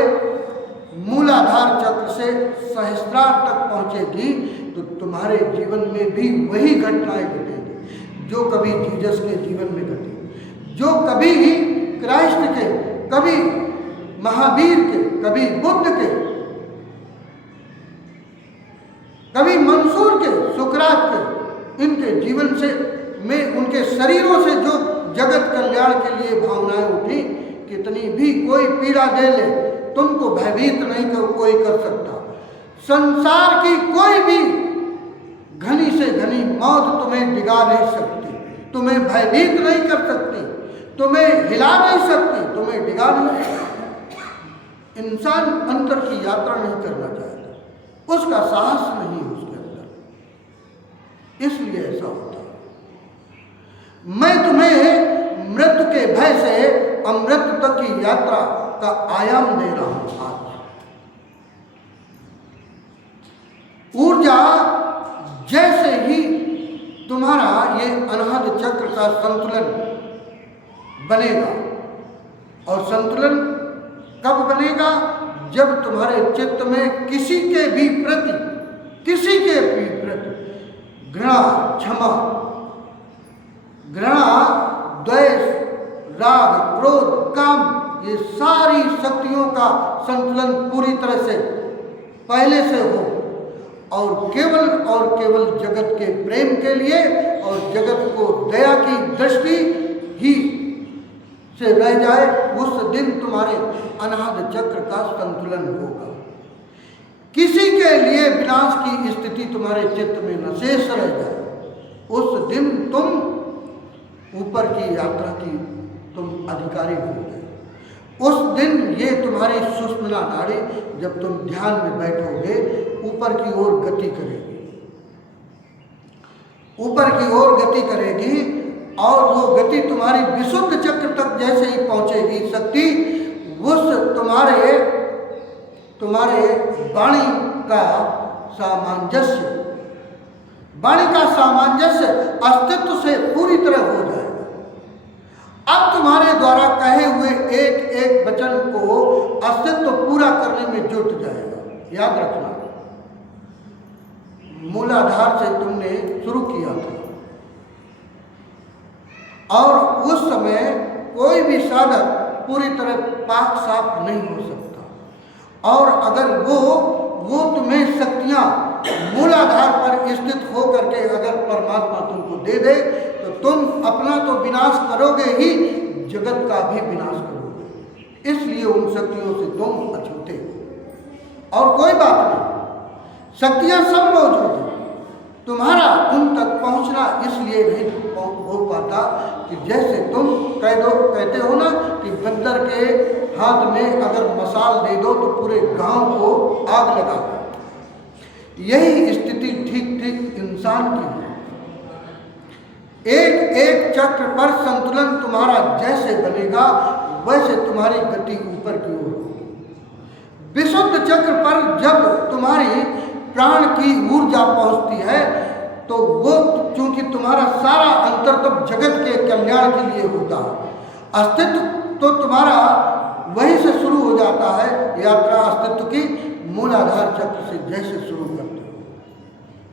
मूलाधार चक्र से सहस्त्रार तक पहुंचेगी तो तुम्हारे जीवन में भी वही घटनाएं घटेंगी जो कभी जीसस के जीवन में घटी, जो कभी क्राइस्ट के, कभी महावीर के, कभी बुद्ध के, कभी मंसूर के, सुकरात के, इनके जीवन से में उनके शरीरों से जो जगत कल्याण के लिए भावनाएं उठी, कितनी भी कोई पीड़ा दे ले, तुमको भयभीत नहीं कोई कर सकता। संसार की कोई भी घनी से घनी मौत तुम्हें डिगा नहीं सकती, तुम्हें भयभीत नहीं कर सकती, तुम्हें हिला नहीं सकती, तुम्हें डिगा नहीं सकती। इंसान अंतर की यात्रा नहीं करना चाहता, उसका साहस नहीं है उसके अंदर, इसलिए ऐसा होता है। मैं तुम्हें मृत्यु के भय से अमृत तक की यात्रा का आयाम दे रहा हूं। आज ऊर्जा जैसे ही तुम्हारा ये अनहद चक्र का संतुलन बनेगा, और संतुलन कब बनेगा? जब तुम्हारे चित्त में किसी के भी प्रति घृणा, क्षमा, घृणा, द्वेष, राग, क्रोध, काम, ये सारी शक्तियों का संतुलन पूरी तरह से पहले से हो, और केवल जगत के प्रेम के लिए और जगत को दया की दृष्टि ही से रह जाए, उस दिन तुम्हारे अनहद चक्र का संतुलन होगा। किसी के लिए विनाश की स्थिति तुम्हारे चित्त में न शेष रह जाए, उस दिन तुम ऊपर की यात्रा की तुम अधिकारी हो गए। उस दिन ये तुम्हारी सुषुम्ना नाड़ी जब तुम ध्यान में बैठोगे ऊपर की ओर गति करेगी, ऊपर की ओर गति करेगी, और वो गति तुम्हारी विशुद्ध चक्र तक जैसे ही पहुंचेगी शक्ति, उस तुम्हारे वाणी का सामंजस्य अस्तित्व से पूरी तरह हो जाएगा। अब तुम्हारे द्वारा कहे हुए एक एक वचन को अस्तित्व पूरा करने में जुट जाएगा। याद रखना, मूलाधार से तुमने शुरू किया था, साधक पूरी तरह पाक साफ नहीं हो सकता। और अगर वो तुम्हें शक्तियाँ मूलाधार पर स्थित हो करके अगर परमात्मा तुमको दे दे तो तुम अपना तो विनाश करोगे ही, जगत का भी विनाश करोगे। इसलिए उन शक्तियों से तुम अछूते हो। और कोई बात नहीं, शक्तियाँ सब मौजूद हैं, तुम्हारा उन तक पहुंचना इसलिए नहीं हो पाता कि जैसे तुम कहते हो ना कि बंदर के हाथ में अगर मसाल दे दो तो पूरे गांव को आग लगा दो। यही स्थिति ठीक इंसान की है। एक एक चक्र पर संतुलन तुम्हारा जैसे बनेगा वैसे तुम्हारी गति ऊपर की ओर होगी। विशुद्ध चक्र पर जब तुम्हारी प्राण की ऊर्जा पहुंचती है तो वो चूंकि तुम्हारा सारा अंतर तब जगत के कल्याण के लिए होता है। अस्तित्व तो तुम्हारा वहीं से शुरू हो जाता है। यात्रा अस्तित्व की मूलाधार चक्र से जैसे शुरू करते हो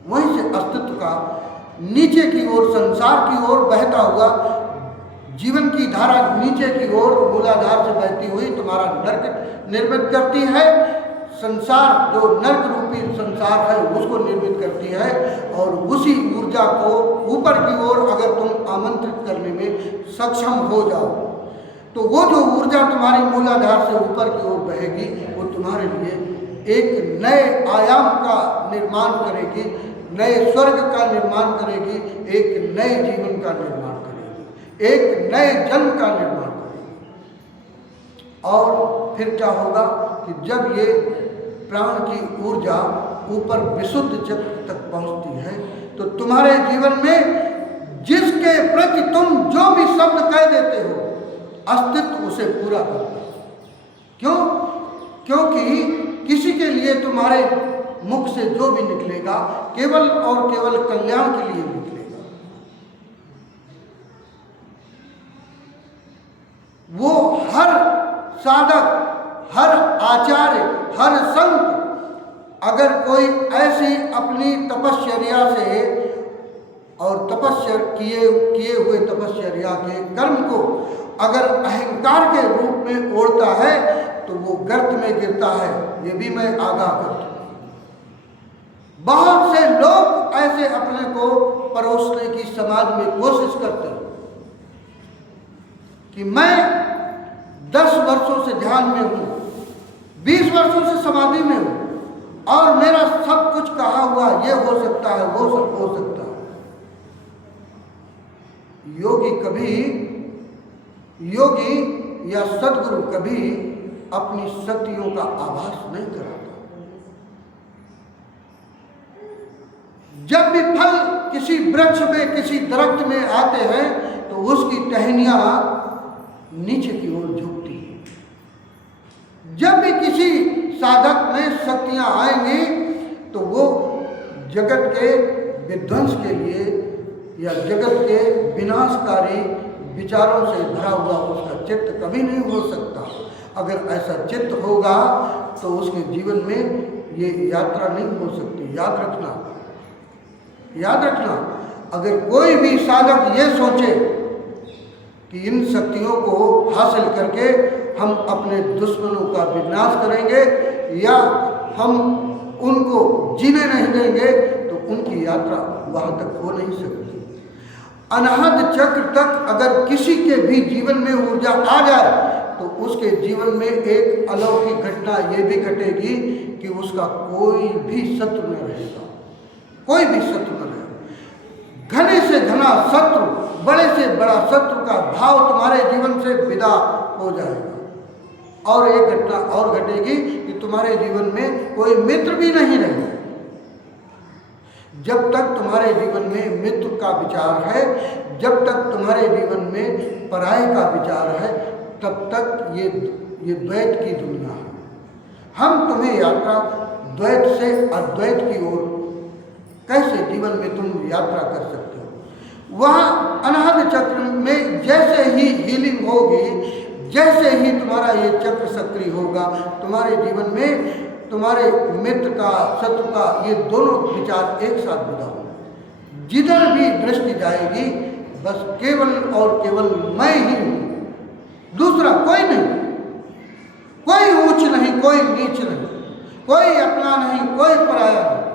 वहीं से अस्तित्व का नीचे की ओर संसार की ओर बहता हुआ जीवन की धारा नीचे की ओर मूलाधार से बहती हुई तुम्हारा नरक निर्मित करती है। संसार जो नरक रूपी संसार है उसको निर्मित करती है। और उसी ऊर्जा को ऊपर की ओर अगर तुम आमंत्रित करने में सक्षम हो जाओ तो वो जो ऊर्जा तुम्हारी मूलाधार से ऊपर की ओर बहेगी वो तुम्हारे लिए एक नए आयाम का निर्माण करेगी, नए स्वर्ग का निर्माण करेगी, एक नए जीवन का निर्माण करेगी, एक नए जन्म का निर्माण करेगी। और फिर क्या होगा कि जब ये प्राण की ऊर्जा ऊपर विशुद्ध चक्र तक पहुंचती है तो तुम्हारे जीवन में जिसके प्रति तुम जो भी शब्द कह देते हो अस्तित्व उसे पूरा करता है। क्यों? क्योंकि किसी के लिए तुम्हारे मुख से जो भी निकलेगा केवल और केवल कल्याण के लिए निकलेगा। वो हर साधक, हर आचार्य, हर संत अगर कोई ऐसी अपनी तपश्चर्या से और किए हुए तपश्चर्या के कर्म को अगर अहंकार के रूप में ओढ़ता है तो वो गर्त में गिरता है। ये भी मैं आगाह करता हूँ। बहुत से लोग ऐसे अपने को परोसने की समाज में कोशिश करते हैं कि मैं 10 वर्षों से ध्यान में हूँ, 20 वर्षों से समाधि में हूँ और मेरा सब कुछ कहा हुआ ये हो सकता है, वो सब हो सकता है। योगी या सद्गुरु कभी अपनी शक्तियों का आभास नहीं कराता। जब भी फल किसी वृक्ष में, किसी दरख्त में आते हैं तो उसकी टहनियां नीचे की ओर झुकती है। जब भी किसी साधक में शक्तियां आएंगी तो वो जगत के विध्वंस के लिए या जगत के विनाशकारी विचारों से भरा हुआ उसका चित्त कभी नहीं हो सकता। अगर ऐसा चित्त होगा तो उसके जीवन में ये यात्रा नहीं हो सकती। याद रखना, अगर कोई भी साधक ये सोचे कि इन शक्तियों को हासिल करके हम अपने दुश्मनों का विनाश करेंगे या हम उनको जीने नहीं देंगे तो उनकी यात्रा वहाँ तक हो नहीं सकती। अनहद चक्र तक अगर किसी के भी जीवन में ऊर्जा आ जाए तो उसके जीवन में एक अलौकिक घटना ये भी घटेगी कि उसका कोई भी शत्रु न रहेगा, कोई भी शत्रु न रहेगा। घने से घना शत्रु, बड़े से बड़ा शत्रु का भाव तुम्हारे जीवन से विदा हो जाएगा। और एक घटना और घटेगी कि तुम्हारे जीवन में कोई मित्र भी नहीं रहेगा। जब तक तुम्हारे जीवन में मित्र का विचार है, जब तक तुम्हारे जीवन में पराये का विचार है, तब तक ये द्वैत की दुनिया है। हम तुम्हें यात्रा द्वैत से अद्वैत की ओर कैसे जीवन में तुम यात्रा कर सकते हो। वहाँ अनहद चक्र में जैसे ही हीलिंग होगी, जैसे ही तुम्हारा ये चक्र सक्रिय होगा, तुम्हारे जीवन में तुम्हारे मित्र का, शत्रु का, ये दोनों विचार एक साथ विदा होंगे। जिधर भी दृष्टि जाएगी बस केवल और केवल मैं ही हूँ, दूसरा कोई नहीं, कोई ऊंच नहीं, कोई नीच नहीं, कोई अपना नहीं, कोई पराया नहीं।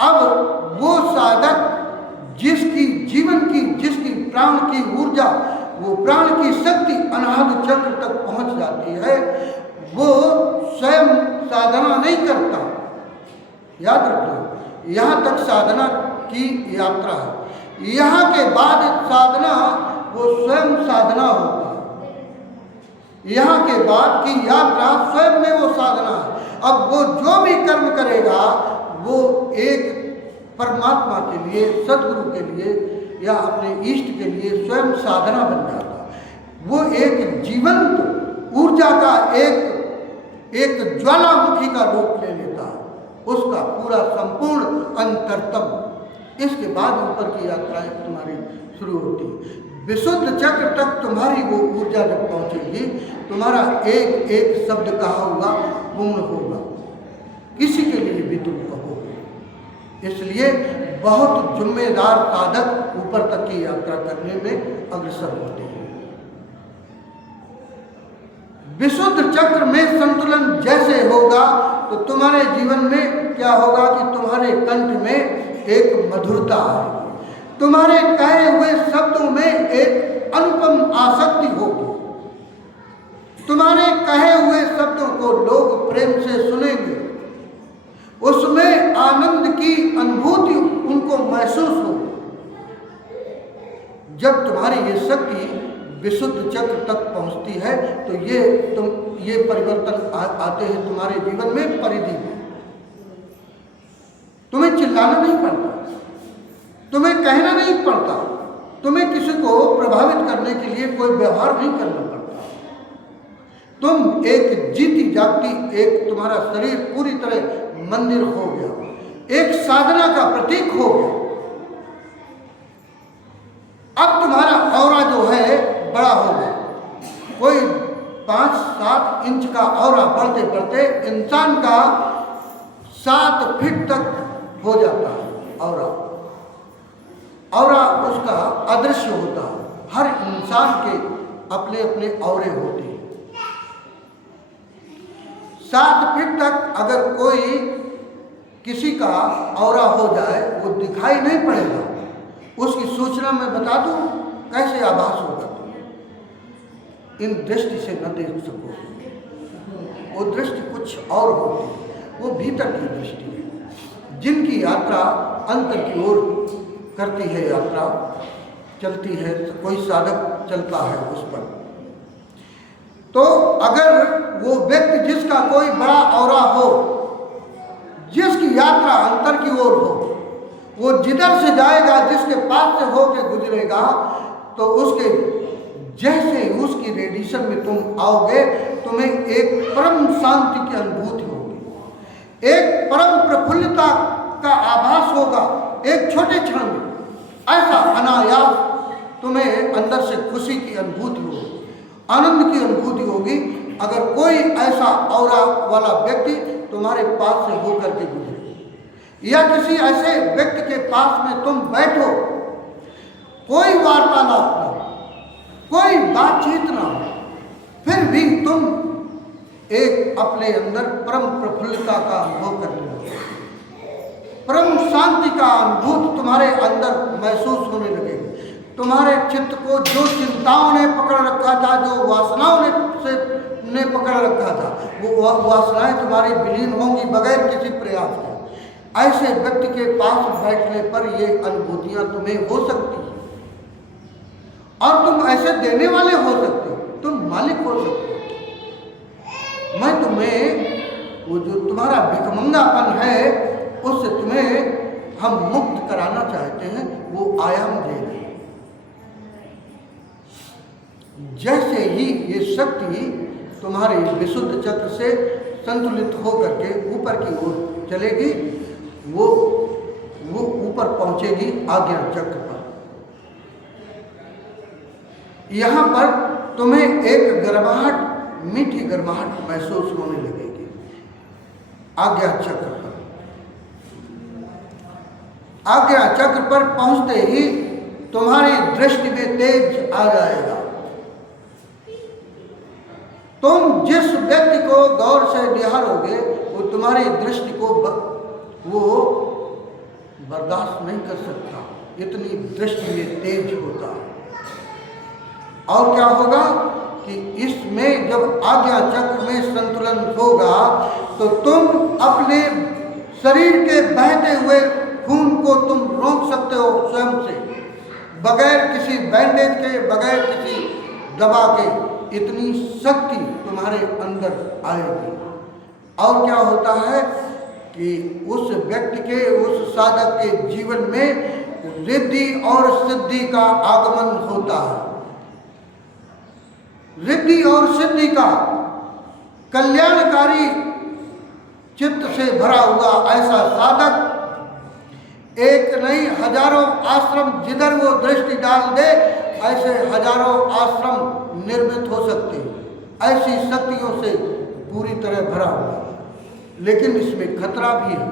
अब वो साधक जिसकी जीवन की, जिसकी प्राण की ऊर्जा, वो प्राण की शक्ति अनाहत चक्र तक पहुंच जाती है, वो स्वयं साधना नहीं करता। याद रखना, यहाँ तक साधना की यात्रा है। यहाँ के बाद साधना वो स्वयं साधना होता है। यहाँ के बाद की यात्रा स्वयं में वो साधना है। अब वो जो भी कर्म करेगा वो एक परमात्मा के लिए, सदगुरु के लिए या अपने इष्ट के लिए स्वयं साधना बन जाता है। वो एक जीवंत ऊर्जा का एक ज्वालामुखी का रूप ले लेता है, उसका पूरा संपूर्ण अंतरतम। इसके बाद ऊपर की यात्राएं तुम्हारी शुरू होती है। विशुद्ध चक्र तक तुम्हारी वो ऊर्जा जब पहुंचेगी, तुम्हारा एक एक शब्द कहा हुआ पूर्ण होगा, किसी के लिए भी तुम कहोगे। इसलिए बहुत जिम्मेदार साधक ऊपर तक की यात्रा करने में अग्रसर होते हैं। विशुद्ध चक्र में संतुलन जैसे होगा तो तुम्हारे जीवन में क्या होगा कि तुम्हारे कंठ में एक मधुरता है, तुम्हारे कहे हुए शब्दों में एक अनुपम आसक्ति होगी, तुम्हारे कहे हुए शब्दों को लोग प्रेम से सुनेंगे, उसमें आनंद की अनुभूति उनको महसूस होगी। जब तुम्हारी ये शक्ति विशुद्ध चक्र तक पहुंचती है तो ये परिवर्तन आते हैं तुम्हारे जीवन में। परिधि में तुम्हें चिल्लाना नहीं पड़ता, तुम्हें कहना नहीं पड़ता, तुम्हें किसी को प्रभावित करने के लिए कोई व्यवहार नहीं करना पड़ता। तुम एक जीती जागती, एक तुम्हारा शरीर पूरी तरह मंदिर हो गया, एक साधना का प्रतीक हो गया। अब तुम्हारा औरा जो है बड़ा हो गया। कोई 5-7 इंच का औरा बढ़ते बढ़ते इंसान का 7 फीट तक हो जाता है औरा। औरा उसका अदृश्य होता है। हर इंसान के अपने अपने औरे होते हैं। 7 फीट तक अगर कोई किसी का औरा हो जाए वो दिखाई नहीं पड़ेगा। उसकी सूचना मैं बता दूं कैसे आभास होगा। इन दृष्टि से न देख सको, वो दृष्टि कुछ और होती है, वो भीतर की दृष्टि है। जिनकी यात्रा अंतर की ओर करती है, यात्रा चलती है, कोई साधक चलता है उस पर, तो अगर वो व्यक्ति जिसका कोई बड़ा औरा हो, जिसकी यात्रा अंतर की ओर हो, वो जिधर से जाएगा, जिसके पास से होके गुजरेगा, तो उसके जैसे उसकी रेडिएशन में तुम आओगे, तुम्हें एक परम शांति की अनुभूति होगी, एक परम प्रफुल्लता का आभास होगा। एक छोटे क्षण में ऐसा अनायास तुम्हें अंदर से खुशी की अनुभूति होगी, आनंद की अनुभूति होगी। अगर कोई ऐसा औरा वाला व्यक्ति तुम्हारे पास से होकर के गुजरे, या किसी ऐसे व्यक्ति के पास में तुम बैठो, कोई वार्तालाप ना, कोई बातचीत ना हो, फिर भी तुम एक अपने अंदर परम प्रफुल्लता का अनुभव करने लगोगे, परम शांति का अनुभूत तुम्हारे अंदर महसूस होने लगेगा। तुम्हारे चित्त को जो चिंताओं ने पकड़ रखा था, जो वासनाओं ने पकड़ रखा था, वो वासनाएं तुम्हारी विलीन होंगी बगैर किसी प्रयास के। ऐसे व्यक्ति के पास बैठने पर ये अनुभूतियां तुम्हें हो सकती हैं, और तुम ऐसे देने वाले हो सकते हो, तुम मालिक हो सकते हो। मैं तुम्हें वो जो तुम्हारा भिखमंगापन है उससे तुम्हें हम मुक्त कराना चाहते हैं, वो आयाम दे रहे हैं। जैसे ही ये शक्ति तुम्हारे विशुद्ध चक्र से संतुलित होकर के ऊपर की ओर चलेगी, वो ऊपर पहुंचेगी आज्ञा चक्र पर। यहाँ पर तुम्हें एक गर्माहट, मीठी गर्माहट महसूस होने लगेगी आज्ञा चक्र पर। आज्ञा चक्र पर पहुंचते ही तुम्हारी दृष्टि में तेज आ जाएगा। तुम जिस व्यक्ति को गौर से निहारोगे वो तुम्हारी दृष्टि को वो बर्दाश्त नहीं कर सकता, इतनी दृष्टि में तेज होता है। और क्या होगा कि इसमें जब आज्ञा चक्र में संतुलन होगा तो तुम अपने शरीर के बहते हुए खून को तुम रोक सकते हो स्वयं से, बगैर किसी बैंडेज के, बगैर किसी दवा के। इतनी शक्ति तुम्हारे अंदर आएगी। और क्या होता है कि उस व्यक्ति के, उस साधक के जीवन में रिद्धि और सिद्धि का आगमन होता है। रिद्धि और सिद्धि का कल्याणकारी चित्त से भरा हुआ ऐसा साधक एक नहीं हजारों आश्रम जिधर वो दृष्टि डाल दे ऐसे हजारों आश्रम निर्मित हो सकते हैं, ऐसी शक्तियों से पूरी तरह भरा हुआ। लेकिन इसमें खतरा भी है।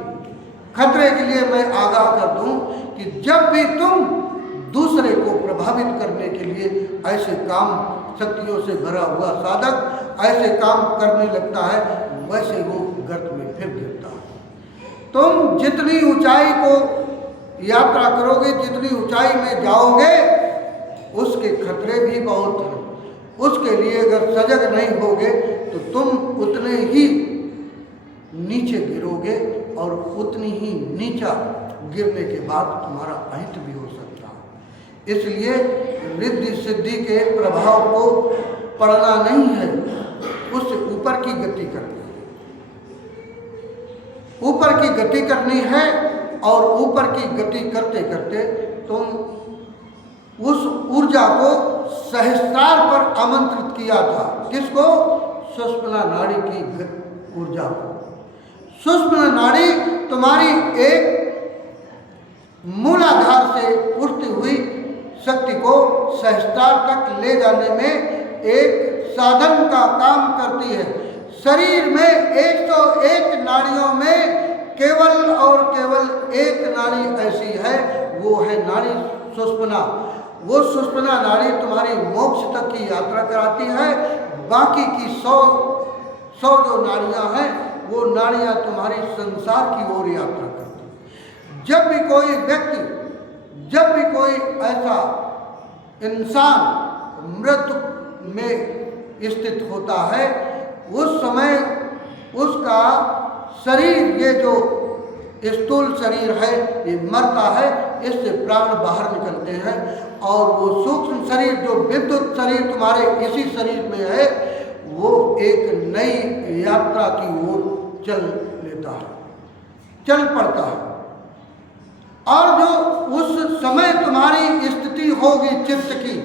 खतरे के लिए मैं आगाह कर दूं कि जब भी तुम दूसरे को प्रभावित करने के लिए ऐसे काम, शक्तियों से भरा हुआ साधक ऐसे काम करने लगता है, वैसे वो गर्त में फिर गिरता है। तुम जितनी ऊंचाई को यात्रा करोगे, जितनी ऊंचाई में जाओगे, उसके खतरे भी बहुत हैं। उसके लिए अगर सजग नहीं होगे तो तुम उतने ही नीचे गिरोगे और उतनी ही नीचा गिरने के बाद तुम्हारा अहित भी हो सकता है। इसलिए रिद्धि सिद्धि के प्रभाव को पढ़ना नहीं है, उससे ऊपर की गति करनी है। ऊपर की गति करनी है और ऊपर की गति करते करते तुम उस ऊर्जा को सहस्त्रार पर आमंत्रित किया था। किसको? सुषुम्ना नाड़ी की ऊर्जा को। सुषुम्ना नाड़ी तुम्हारी एक मूलाधार से उठती हुई शक्ति को सहस्त्रार तक ले जाने में एक साधन का काम करती है। शरीर में 101 नाड़ियों में केवल और केवल एक नाड़ी ऐसी है, वो है नाड़ी सुषुम्ना। वो सुषुम्ना नाड़ी तुम्हारी मोक्ष तक की यात्रा कराती है। बाकी की 100 जो नाड़ियां हैं वो नाड़ियां तुम्हारी संसार की ओर यात्रा करती हैं। जब भी कोई व्यक्ति, जब भी कोई ऐसा इंसान मृत्यु में स्थित होता है, उस समय उसका शरीर, ये जो स्थूल शरीर है, ये मरता है, इससे प्राण बाहर निकलते हैं और वो सूक्ष्म शरीर जो विद्युत शरीर तुम्हारे इसी शरीर में है, वो एक नई यात्रा की ओर चल लेता है, चल पड़ता है। और जो उस समय तुम्हारी स्थिति होगी चित्त की,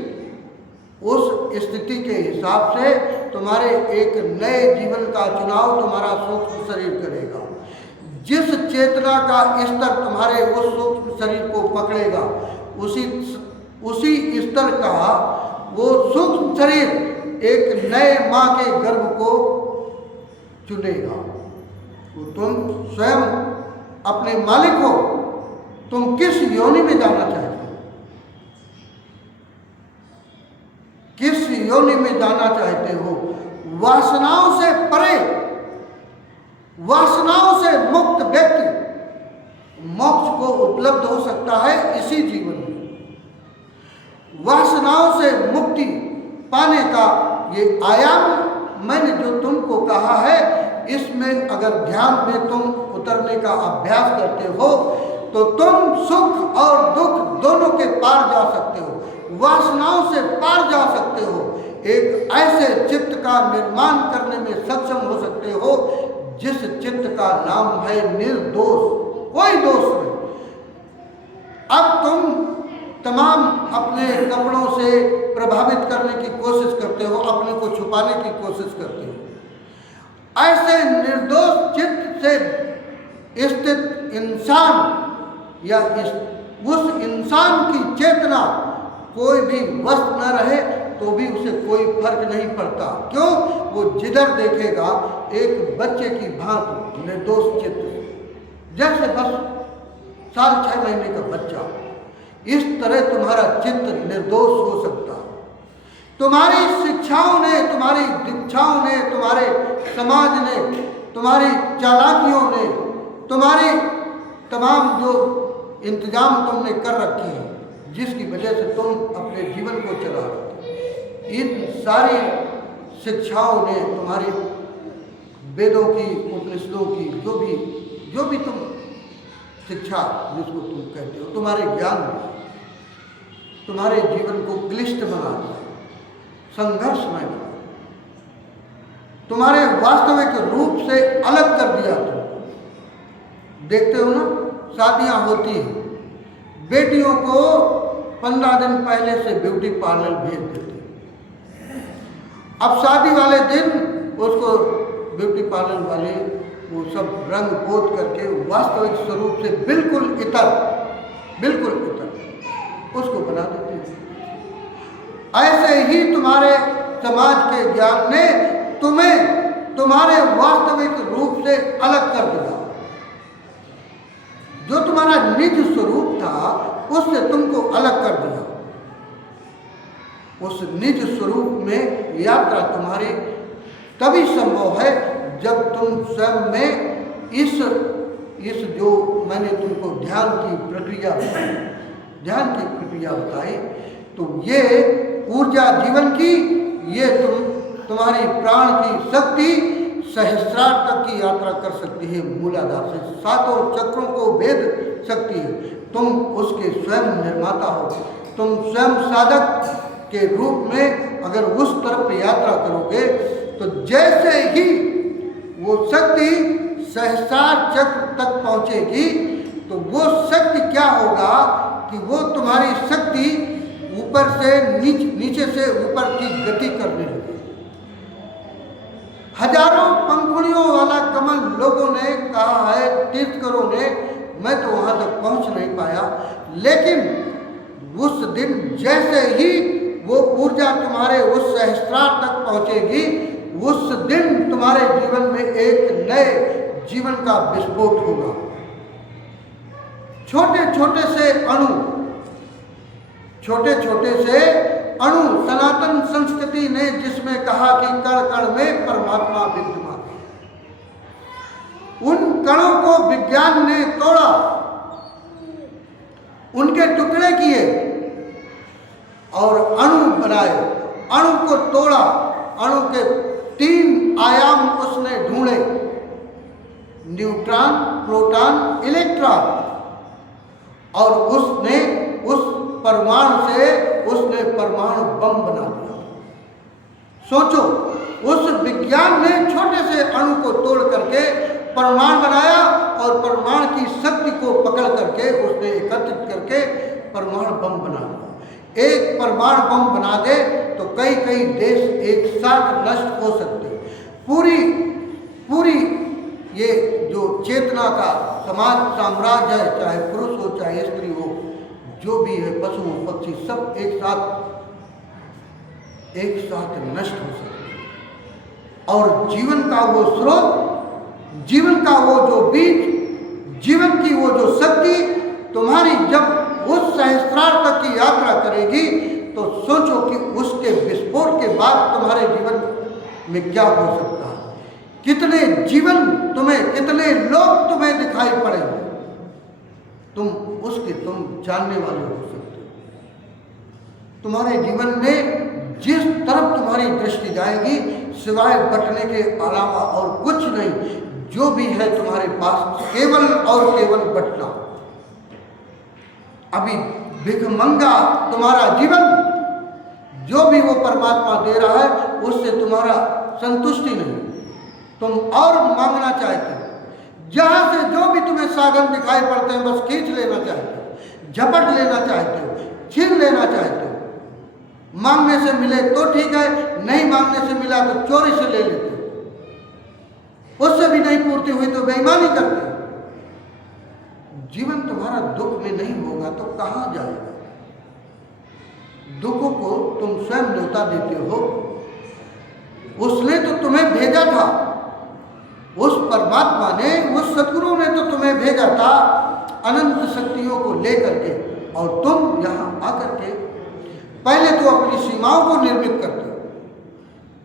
उस स्थिति के हिसाब से तुम्हारे एक नए जीवन का चुनाव तुम्हारा सूक्ष्म शरीर करेगा। जिस चेतना का स्तर तुम्हारे उस सूक्ष्म शरीर को पकड़ेगा, उसी स्तर का वो सूक्ष्म शरीर एक नए माँ के गर्भ को चुनेगा। तो तुम स्वयं अपने मालिक हो, तुम किस योनि में जाना चाहते हो, किस योनि में जाना चाहते हो। वासनाओं से परे, वासनाओं से मुक्त व्यक्ति मोक्ष को उपलब्ध हो सकता है इसी जीवन में। वासनाओं से मुक्ति पाने का ये आयाम मैंने जो तुमको कहा है, इसमें अगर ध्यान में तुम उतरने का अभ्यास करते हो तो तुम सुख और दुख दोनों के पार जा सकते हो, वासनाओं से पार जा सकते हो, एक ऐसे चित्त का निर्माण करने में सक्षम हो सकते हो जिस चित्त का नाम है निर्दोष, कोई दोष नहीं। अब तुम तमाम अपने कपड़ों से प्रभावित करने की कोशिश करते हो, अपने को छुपाने की कोशिश करते हो। ऐसे निर्दोष चित्त से स्थित इंसान या उस इंसान की चेतना कोई भी वस्त न रहे तो भी उसे कोई फर्क नहीं पड़ता। क्यों? वो जिधर देखेगा एक बच्चे की भांति निर्दोष चित्त, जैसे बस 6 महीने का बच्चा, इस तरह तुम्हारा चित्त निर्दोष हो सकता है। तुम्हारी शिक्षाओं ने, तुम्हारी दीक्षाओं ने, तुम्हारे समाज ने, तुम्हारी चालाकियों ने, तुम्हारी तमाम जो इंतजाम तुमने कर रखी है, जिसकी वजह से तुम अपने जीवन को चला रहे हो, इन सारी शिक्षाओं ने, तुम्हारी वेदों की, उपनिषदों की, जो भी तुम शिक्षा जिसको तुम कहते हो, तुम्हारे ज्ञान ने तुम्हारे जीवन को क्लिष्ट बना दिया, संघर्षमय बना, तुम्हारे वास्तविक रूप से अलग कर दिया। तुम देखते हो ना, शादियां होती हैं, बेटियों को 15 दिन पहले से ब्यूटी पार्लर भेज देते हैं। अब शादी वाले दिन उसको ब्यूटी पार्लर वाले वो सब रंग पोत करके वास्तविक स्वरूप से बिल्कुल इतर उसको बना देते हैं। ऐसे ही तुम्हारे समाज के ज्ञान ने तुम्हें तुम्हारे वास्तविक रूप से अलग कर दिया। जो तुम्हारा निज स्वरूप था उससे तुमको अलग कर दिया। उस निज स्वरूप में यात्रा तुम्हारी तभी संभव है जब तुम स्वयं में इस जो मैंने तुमको ध्यान की प्रक्रिया बताई, तो ये ऊर्जा जीवन की, ये तुम्हारी प्राण की शक्ति सहस्रार तक की यात्रा कर सकती है। मूलाधार से 7 चक्रों को भेद सकती है। तुम उसके स्वयं निर्माता हो। तुम स्वयं साधक के रूप में अगर उस तरफ यात्रा करोगे तो जैसे ही वो शक्ति सहस्रार चक्र तक पहुंचेगी तो वो शक्ति क्या होगा कि वो तुम्हारी शक्ति ऊपर से नीचे से ऊपर की गति करने लगी। हजारों पंखुड़ियों वाला कमल लोगों ने कहा है, तीर्थकरों ने, मैं तो वहां तक पहुंच नहीं पाया, लेकिन उस दिन जैसे ही वो ऊर्जा तुम्हारे उस सहस्रार तक पहुंचेगी, उस दिन तुम्हारे जीवन में एक नए जीवन का विस्फोट होगा। छोटे छोटे से अणु सनातन संस्कृति ने जिसमें कहा कि कण कण में परमात्मा विद्यमान, उन कणों को विज्ञान ने तोड़ा, उनके टुकड़े किए और अणु बनाए। अणु को तोड़ा, अणु के 3 आयाम उसने ढूंढे, न्यूट्रॉन, प्रोटॉन, इलेक्ट्रॉन, और उसने उस परमाणु से उसने परमाणु बम बना दिया। सोचो, उस विज्ञान ने छोटे से अणु को तोड़ करके परमाणु बनाया और परमाणु की शक्ति को पकड़ करके उसने एकत्रित करके परमाणु बम बना दिया। एक परमाणु बम बना दे तो कई कई देश एक साथ नष्ट हो सकते। पूरी ये जो चेतना का समाज साम्राज्य है, चाहे पुरुष हो चाहे स्त्री हो, जो भी है, पशु पक्षी, सब एक साथ नष्ट हो सकते हैं। और जीवन का वो स्रोत, जीवन का वो जो बीज, जीवन की वो जो शक्ति तुम्हारी जब उस सहस्रार तक की यात्रा करेगी तो सोचो कि उसके विस्फोट के बाद तुम्हारे जीवन में क्या हो सकता है। कितने जीवन तुम्हें, कितने लोग तुम्हें दिखाई पड़ेंगे, तुम जानने वाले हो सकते हो। तुम्हारे जीवन में जिस तरफ तुम्हारी दृष्टि जाएगी, सिवाय बटने के अलावा और कुछ नहीं, जो भी है तुम्हारे पास केवल और केवल बटना। अभी भिखमंगा तुम्हारा जीवन, जो भी वो परमात्मा दे रहा है उससे तुम्हारा संतुष्टि नहीं, तुम और मांगना चाहते हो। जहां से जो भी तुम्हें साधन दिखाई पड़ते हैं बस खींच लेना चाहते हो, झपट लेना चाहते हो, छीन लेना चाहते हो। मांगने से मिले तो ठीक है, नहीं मांगने से मिला तो चोरी से ले लेते हो, उससे भी नहीं पूर्ति हुई तो बेईमानी करते हो। जीवन तुम्हारा दुख में नहीं होगा तो कहां जाएगा। दुखों को तुम स्वयं न्योता देते हो। उसने तो तुम्हें भेजा था, उस परमात्मा ने, उस सद्गुरु ने तो तुम्हें भेजा था अनंत शक्तियों को लेकर के, और तुम यहाँ आकर के पहले तो अपनी सीमाओं को निर्मित करते हो,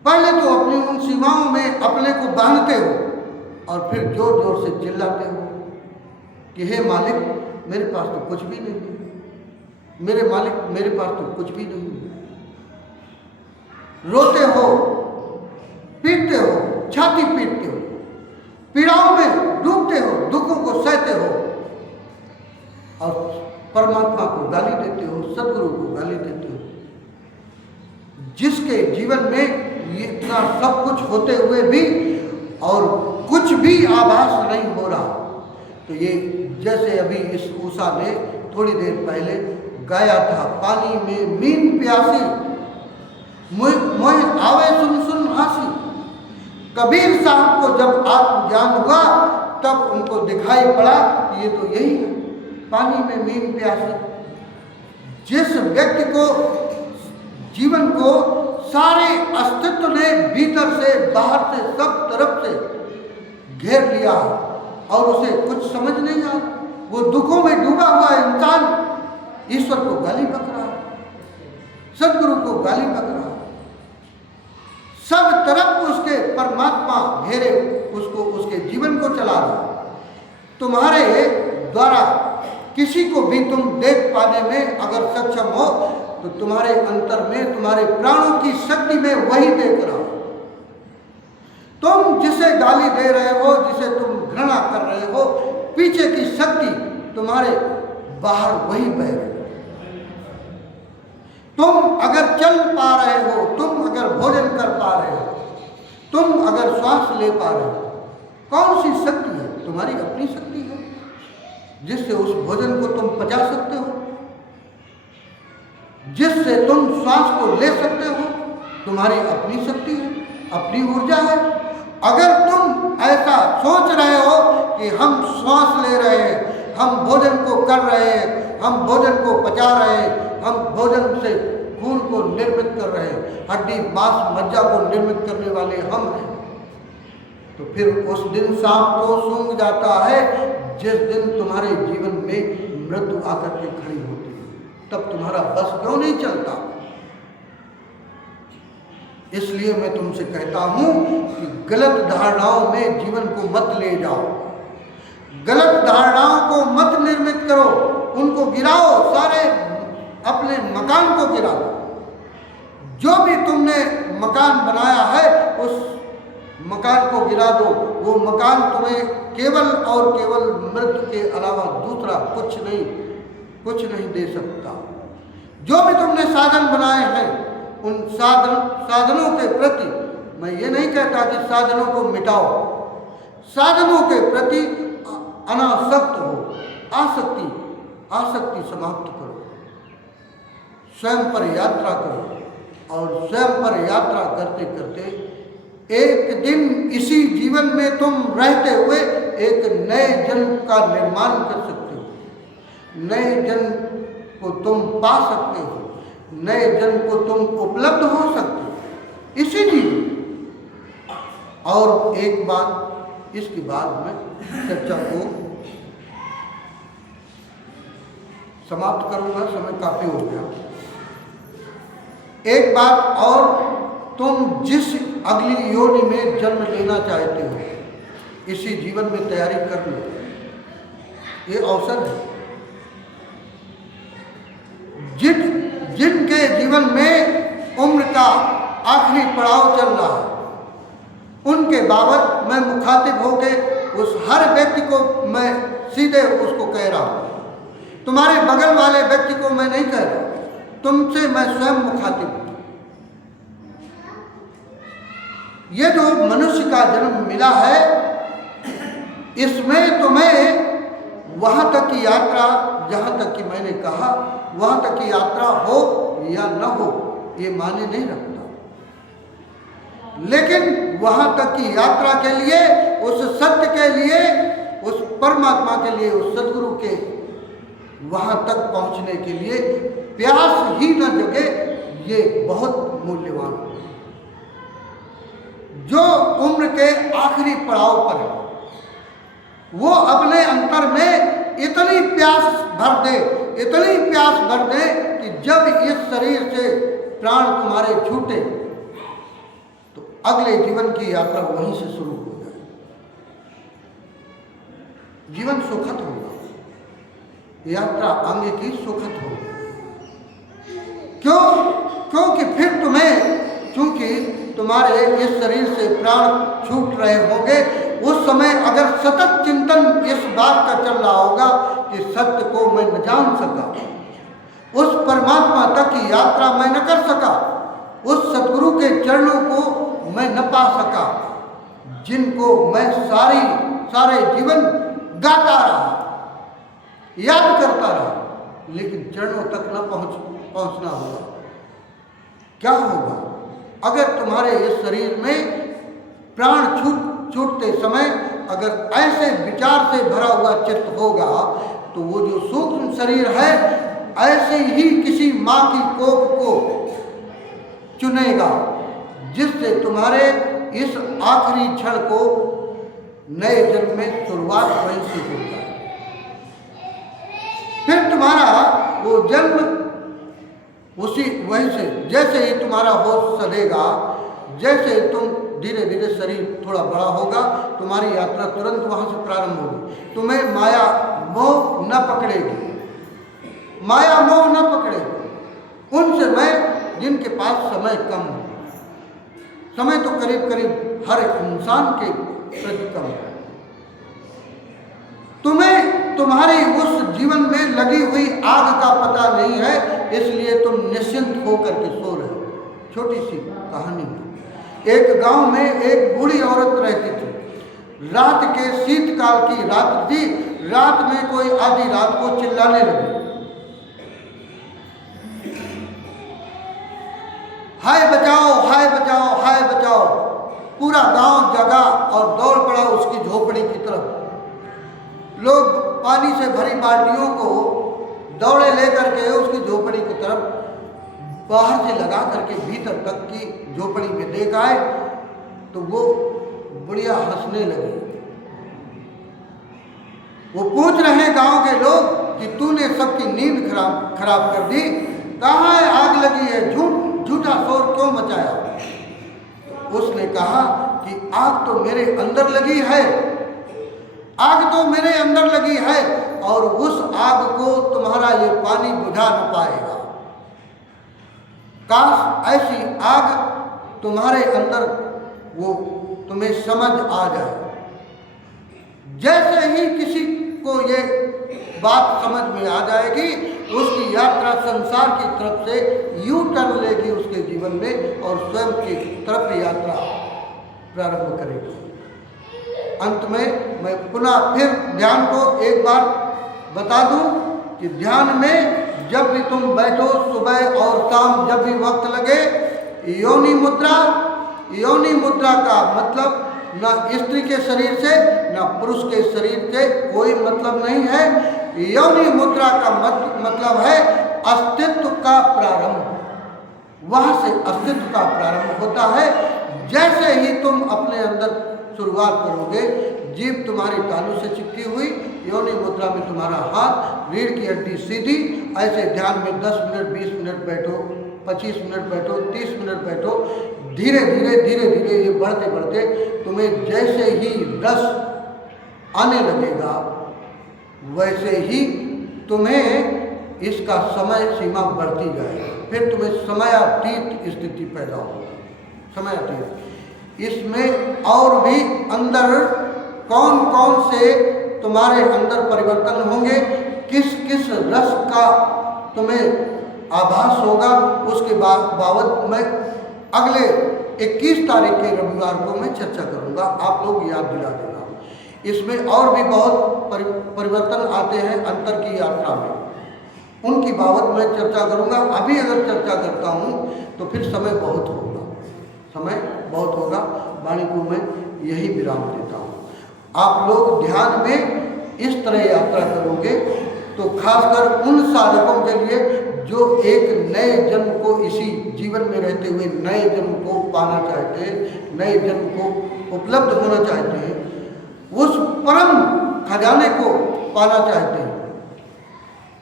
पहले तो अपनी उन सीमाओं में अपने को बांधते हो और फिर जोर जोर से चिल्लाते हो कि हे मालिक मेरे पास तो कुछ भी नहीं है, मेरे मालिक मेरे पास तो कुछ भी नहीं है। रोते हो, पीटते हो, छाती पीटते हो, पीड़ाओं में डूबते हो, दुखों को सहते हो और परमात्मा को गाली देते हो, सदगुरु को गाली देते हो, जिसके जीवन में इतना सब कुछ होते हुए भी और कुछ भी आभास नहीं हो रहा। तो ये जैसे अभी इस उषा ने थोड़ी देर पहले गाया था, पानी में मीन प्यासी मोह आवे सुन सुन आसी। कबीर साहब को जब आत्मज्ञान हुआ तब उनको दिखाई पड़ा कि ये तो यही है, पानी में मीन प्यासी। जिस व्यक्ति को जीवन को सारे अस्तित्व ने भीतर से बाहर से सब तरफ से घेर लिया और उसे कुछ समझ नहीं आ, वो दुखों में डूबा हुआ इंसान ईश्वर को गाली बक रहा, सदगुरु को गाली बक रहा, सब तरफ उसके परमात्मा घेरे उसको, उसके जीवन को चला रहा। तुम्हारे द्वारा किसी को भी तुम देख पाने में अगर सक्षम हो तो तुम्हारे अंतर में, तुम्हारे प्राणों की शक्ति में वही देख रहा हो। तुम जिसे गाली दे रहे हो, जिसे तुम घृणा कर रहे हो, पीछे की शक्ति तुम्हारे बाहर वही बह रही। तुम अगर चल पा रहे हो, तुम अगर भोजन कर पा रहे हो, तुम अगर श्वास ले पा रहे हो, कौन सी शक्ति है? तुम्हारी अपनी शक्ति है जिससे उस भोजन को तुम पचा सकते हो, जिससे तुम श्वास को ले सकते हो, तुम्हारी अपनी शक्ति है, अपनी ऊर्जा है। अगर तुम ऐसा सोच रहे हो कि हम श्वास ले रहे हैं, हम भोजन को कर रहे हैं, हम भोजन को पचा रहे हैं, हम भोजन से खून को निर्मित कर रहे हैं, हड्डी मांस मज्जा को निर्मित करने वाले हम हैं, तो फिर उस दिन सांप को सूंघ जाता है जिस दिन तुम्हारे जीवन में मृत्यु आकर के खड़ी होती है। तब तुम्हारा बस क्यों नहीं चलता? इसलिए मैं तुमसे कहता हूं कि गलत धारणाओं में जीवन को मत ले जाओ, गलत धारणाओं को मत निर्मित करो, उनको गिराओ, सारे अपने मकान को गिराओ। जो भी तुमने मकान बनाया है उस मकान को गिरा दो। वो मकान तुम्हें केवल और केवल मृत्यु के अलावा दूसरा कुछ नहीं दे सकता। जो भी तुमने साधन बनाए हैं उन साधनों के प्रति, मैं ये नहीं कहता कि साधनों को मिटाओ, साधनों के प्रति अनासक्त हो, आसक्ति समाप्त करो, स्वयं पर यात्रा करो और स्वयं पर यात्रा करते करते एक दिन इसी जीवन में तुम रहते हुए एक नए जन्म का निर्माण कर सकते हो, नए जन्म को तुम पा सकते हो, नए जन्म को तुम उपलब्ध हो सकते हो इसी जीवन। और एक बात, इसके बाद मैं चर्चा को समाप्त करूंगा, समय काफी हो गया। एक बात और, तुम जिस अगली योनि में जन्म लेना चाहते हो इसी जीवन में तैयारी कर लो, ये अवसर है। जिनके जीवन में उम्र का आखिरी पड़ाव चल रहा है उनके बाबत मैं मुखातिब होकर उस हर व्यक्ति को मैं सीधे उसको कह रहा हूँ। तुम्हारे बगल वाले व्यक्ति को मैं नहीं कह रहा, तुमसे मैं स्वयं मुखातिब हूँ। ये जो मनुष्य का जन्म मिला है इसमें तुम्हें वहाँ तक की यात्रा, जहाँ तक कि मैंने कहा वहाँ तक की यात्रा हो या न हो ये माने नहीं रखता, लेकिन वहाँ तक की यात्रा के लिए, उस सत्य के लिए, उस परमात्मा के लिए, उस सदगुरु के वहाँ तक पहुँचने के लिए प्यास ही न जगे, ये बहुत मूल्यवान है। जो उम्र के आखिरी पड़ाव पर है वो अपने अंतर में इतनी प्यास भर दे, इतनी प्यास भर दे कि जब इस शरीर से प्राण तुम्हारे छूटे तो अगले जीवन की यात्रा वहीं से शुरू हो जाए। जीवन सुखद होगा, यात्रा आगे की सुखद होगी। क्यों? क्योंकि फिर तुम्हें, चूंकि तुम्हारे इस शरीर से प्राण छूट रहे होंगे, उस समय अगर सतत चिंतन इस बात का चल रहा होगा कि सत्य को मैं न जान सका, उस परमात्मा तक की यात्रा मैं न कर सका, उस सद्गुरु के चरणों को मैं न पा सका, जिनको मैं सारे जीवन गाता रहा, याद करता रहा, लेकिन चरणों तक न पहुंचना होगा। क्या होगा? अगर तुम्हारे इस शरीर में प्राण छूटते समय अगर ऐसे विचार से भरा हुआ चित्त होगा तो वो जो सूक्ष्म शरीर है ऐसे ही किसी माँ की कोख को चुनेगा, जिससे तुम्हारे इस आखिरी क्षण को नए जन्म में शुरुआत वहीं से होता है। फिर तुम्हारा वो जन्म उसी वहीं से, जैसे ही तुम्हारा होश चलेगा, जैसे तुम धीरे धीरे शरीर थोड़ा बड़ा होगा, तुम्हारी यात्रा तुरंत वहाँ से प्रारंभ होगी। तुम्हें माया मोह न पकड़ेगी, माया मोह न पकड़ेगी उन समय जिनके पास समय कम हो। समय तो करीब करीब हर इंसान के प्रति कम है। तुम्हें तुम्हारी उस जीवन में लगी हुई आग का पता नहीं है, इसलिए तुम निश्चिंत होकर के सो रहे हो। छोटी सी कहानी है। एक गांव में एक बूढ़ी औरत रहती थी। रात के शीतकाल की रात थी। रात में कोई आधी रात को चिल्लाने लगी, हाय बचाओ, हाय बचाओ, हाय बचाओ। पूरा गांव जगा और दौड़ पड़ा उसकी झोपड़ी की तरफ। लोग पानी से भरी बाल्टियों को दौड़े लेकर के उसकी झोपड़ी की तरफ बाहर से लगा करके भीतर तक की झोपड़ी में देख आए तो वो बुढ़िया हंसने लगी। वो पूछ रहे गांव के लोग कि तूने सबकी नींद खराब कर दी, कहाँ है आग लगी है, झूठा शोर क्यों मचाया? उसने कहा कि आग तो मेरे अंदर लगी है, आग तो मेरे अंदर लगी है और उस आग को तुम्हारा ये पानी बुझा न पाएगा। काश ऐसी आग तुम्हारे अंदर वो तुम्हें समझ आ जाए। जैसे ही किसी को ये बात समझ में आ जाएगी, उसकी यात्रा संसार की तरफ से यू टर्न लेगी उसके जीवन में और स्वयं की तरफ यात्रा प्रारंभ करेगी। अंत में मैं पुनः फिर ध्यान को एक बार बता दूं कि ध्यान में जब भी तुम बैठो, सुबह और शाम जब भी वक्त लगे, योनि मुद्रा का मतलब न स्त्री के शरीर से न पुरुष के शरीर से कोई मतलब नहीं है। योनि मुद्रा का मतलब है अस्तित्व का प्रारंभ। वहाँ से अस्तित्व का प्रारंभ होता है। जैसे ही तुम अपने अंदर शुरुआत करोगे, जीभ तुम्हारी तालू से चिपकी हुई, योनि मुद्रा में तुम्हारा हाथ, रीढ़ की हड्डी सीधी। ऐसे ध्यान में 10 मिनट 20 मिनट बैठो, 25 मिनट बैठो, 30 मिनट बैठो। धीरे धीरे ये बढ़ते बढ़ते तुम्हें जैसे ही रस आने लगेगा, वैसे ही तुम्हें इसका समय सीमा बढ़ती जाएगी। फिर तुम्हें समयातीत स्थिति पैदा होगी। समयातीत, इसमें और भी अंदर कौन कौन से तुम्हारे अंदर परिवर्तन होंगे, किस किस रस का तुम्हें आभास होगा, उसके बाबत मैं अगले 21 तारीख के रविवार को मैं चर्चा करूंगा। आप लोग याद दिला देना। इसमें और भी बहुत परिवर्तन आते हैं अंतर की यात्रा में, उनकी बाबत मैं चर्चा करूंगा। अभी अगर चर्चा करता हूँ तो फिर समय बहुत होगा। वाणी को मैं यही विराम देता हूँ। आप लोग ध्यान में इस तरह यात्रा करोगे तो खासकर उन साधकों के लिए जो एक नए जन्म को इसी जीवन में रहते हुए नए जन्म को पाना चाहते हैं, नए जन्म को उपलब्ध होना चाहते हैं, उस परम खजाने को पाना चाहते हैं,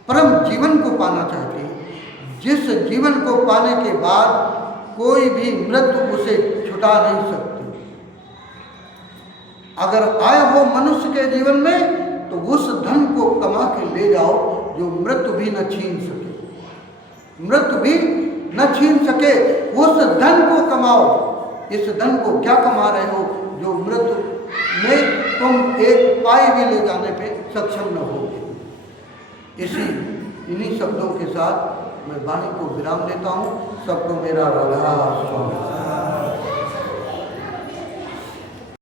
परम जीवन को पाना चाहते हैं, जिस जीवन को पाने के बाद कोई भी मृत्यु उसे छुटा नहीं सकती। अगर आए हो मनुष्य के जीवन में तो उस धन को कमा के ले जाओ जो मृत्यु भी न छीन सके, मृत्यु भी न छीन सके। उस धन को कमाओ। इस धन को क्या कमा रहे हो जो मृत्यु में तुम एक पाई भी ले जाने पे सक्षम न हो। इन्हीं शब्दों के साथ मैं वाणी को विराम देता हूँ। सबको मेरा राधा स्वामी।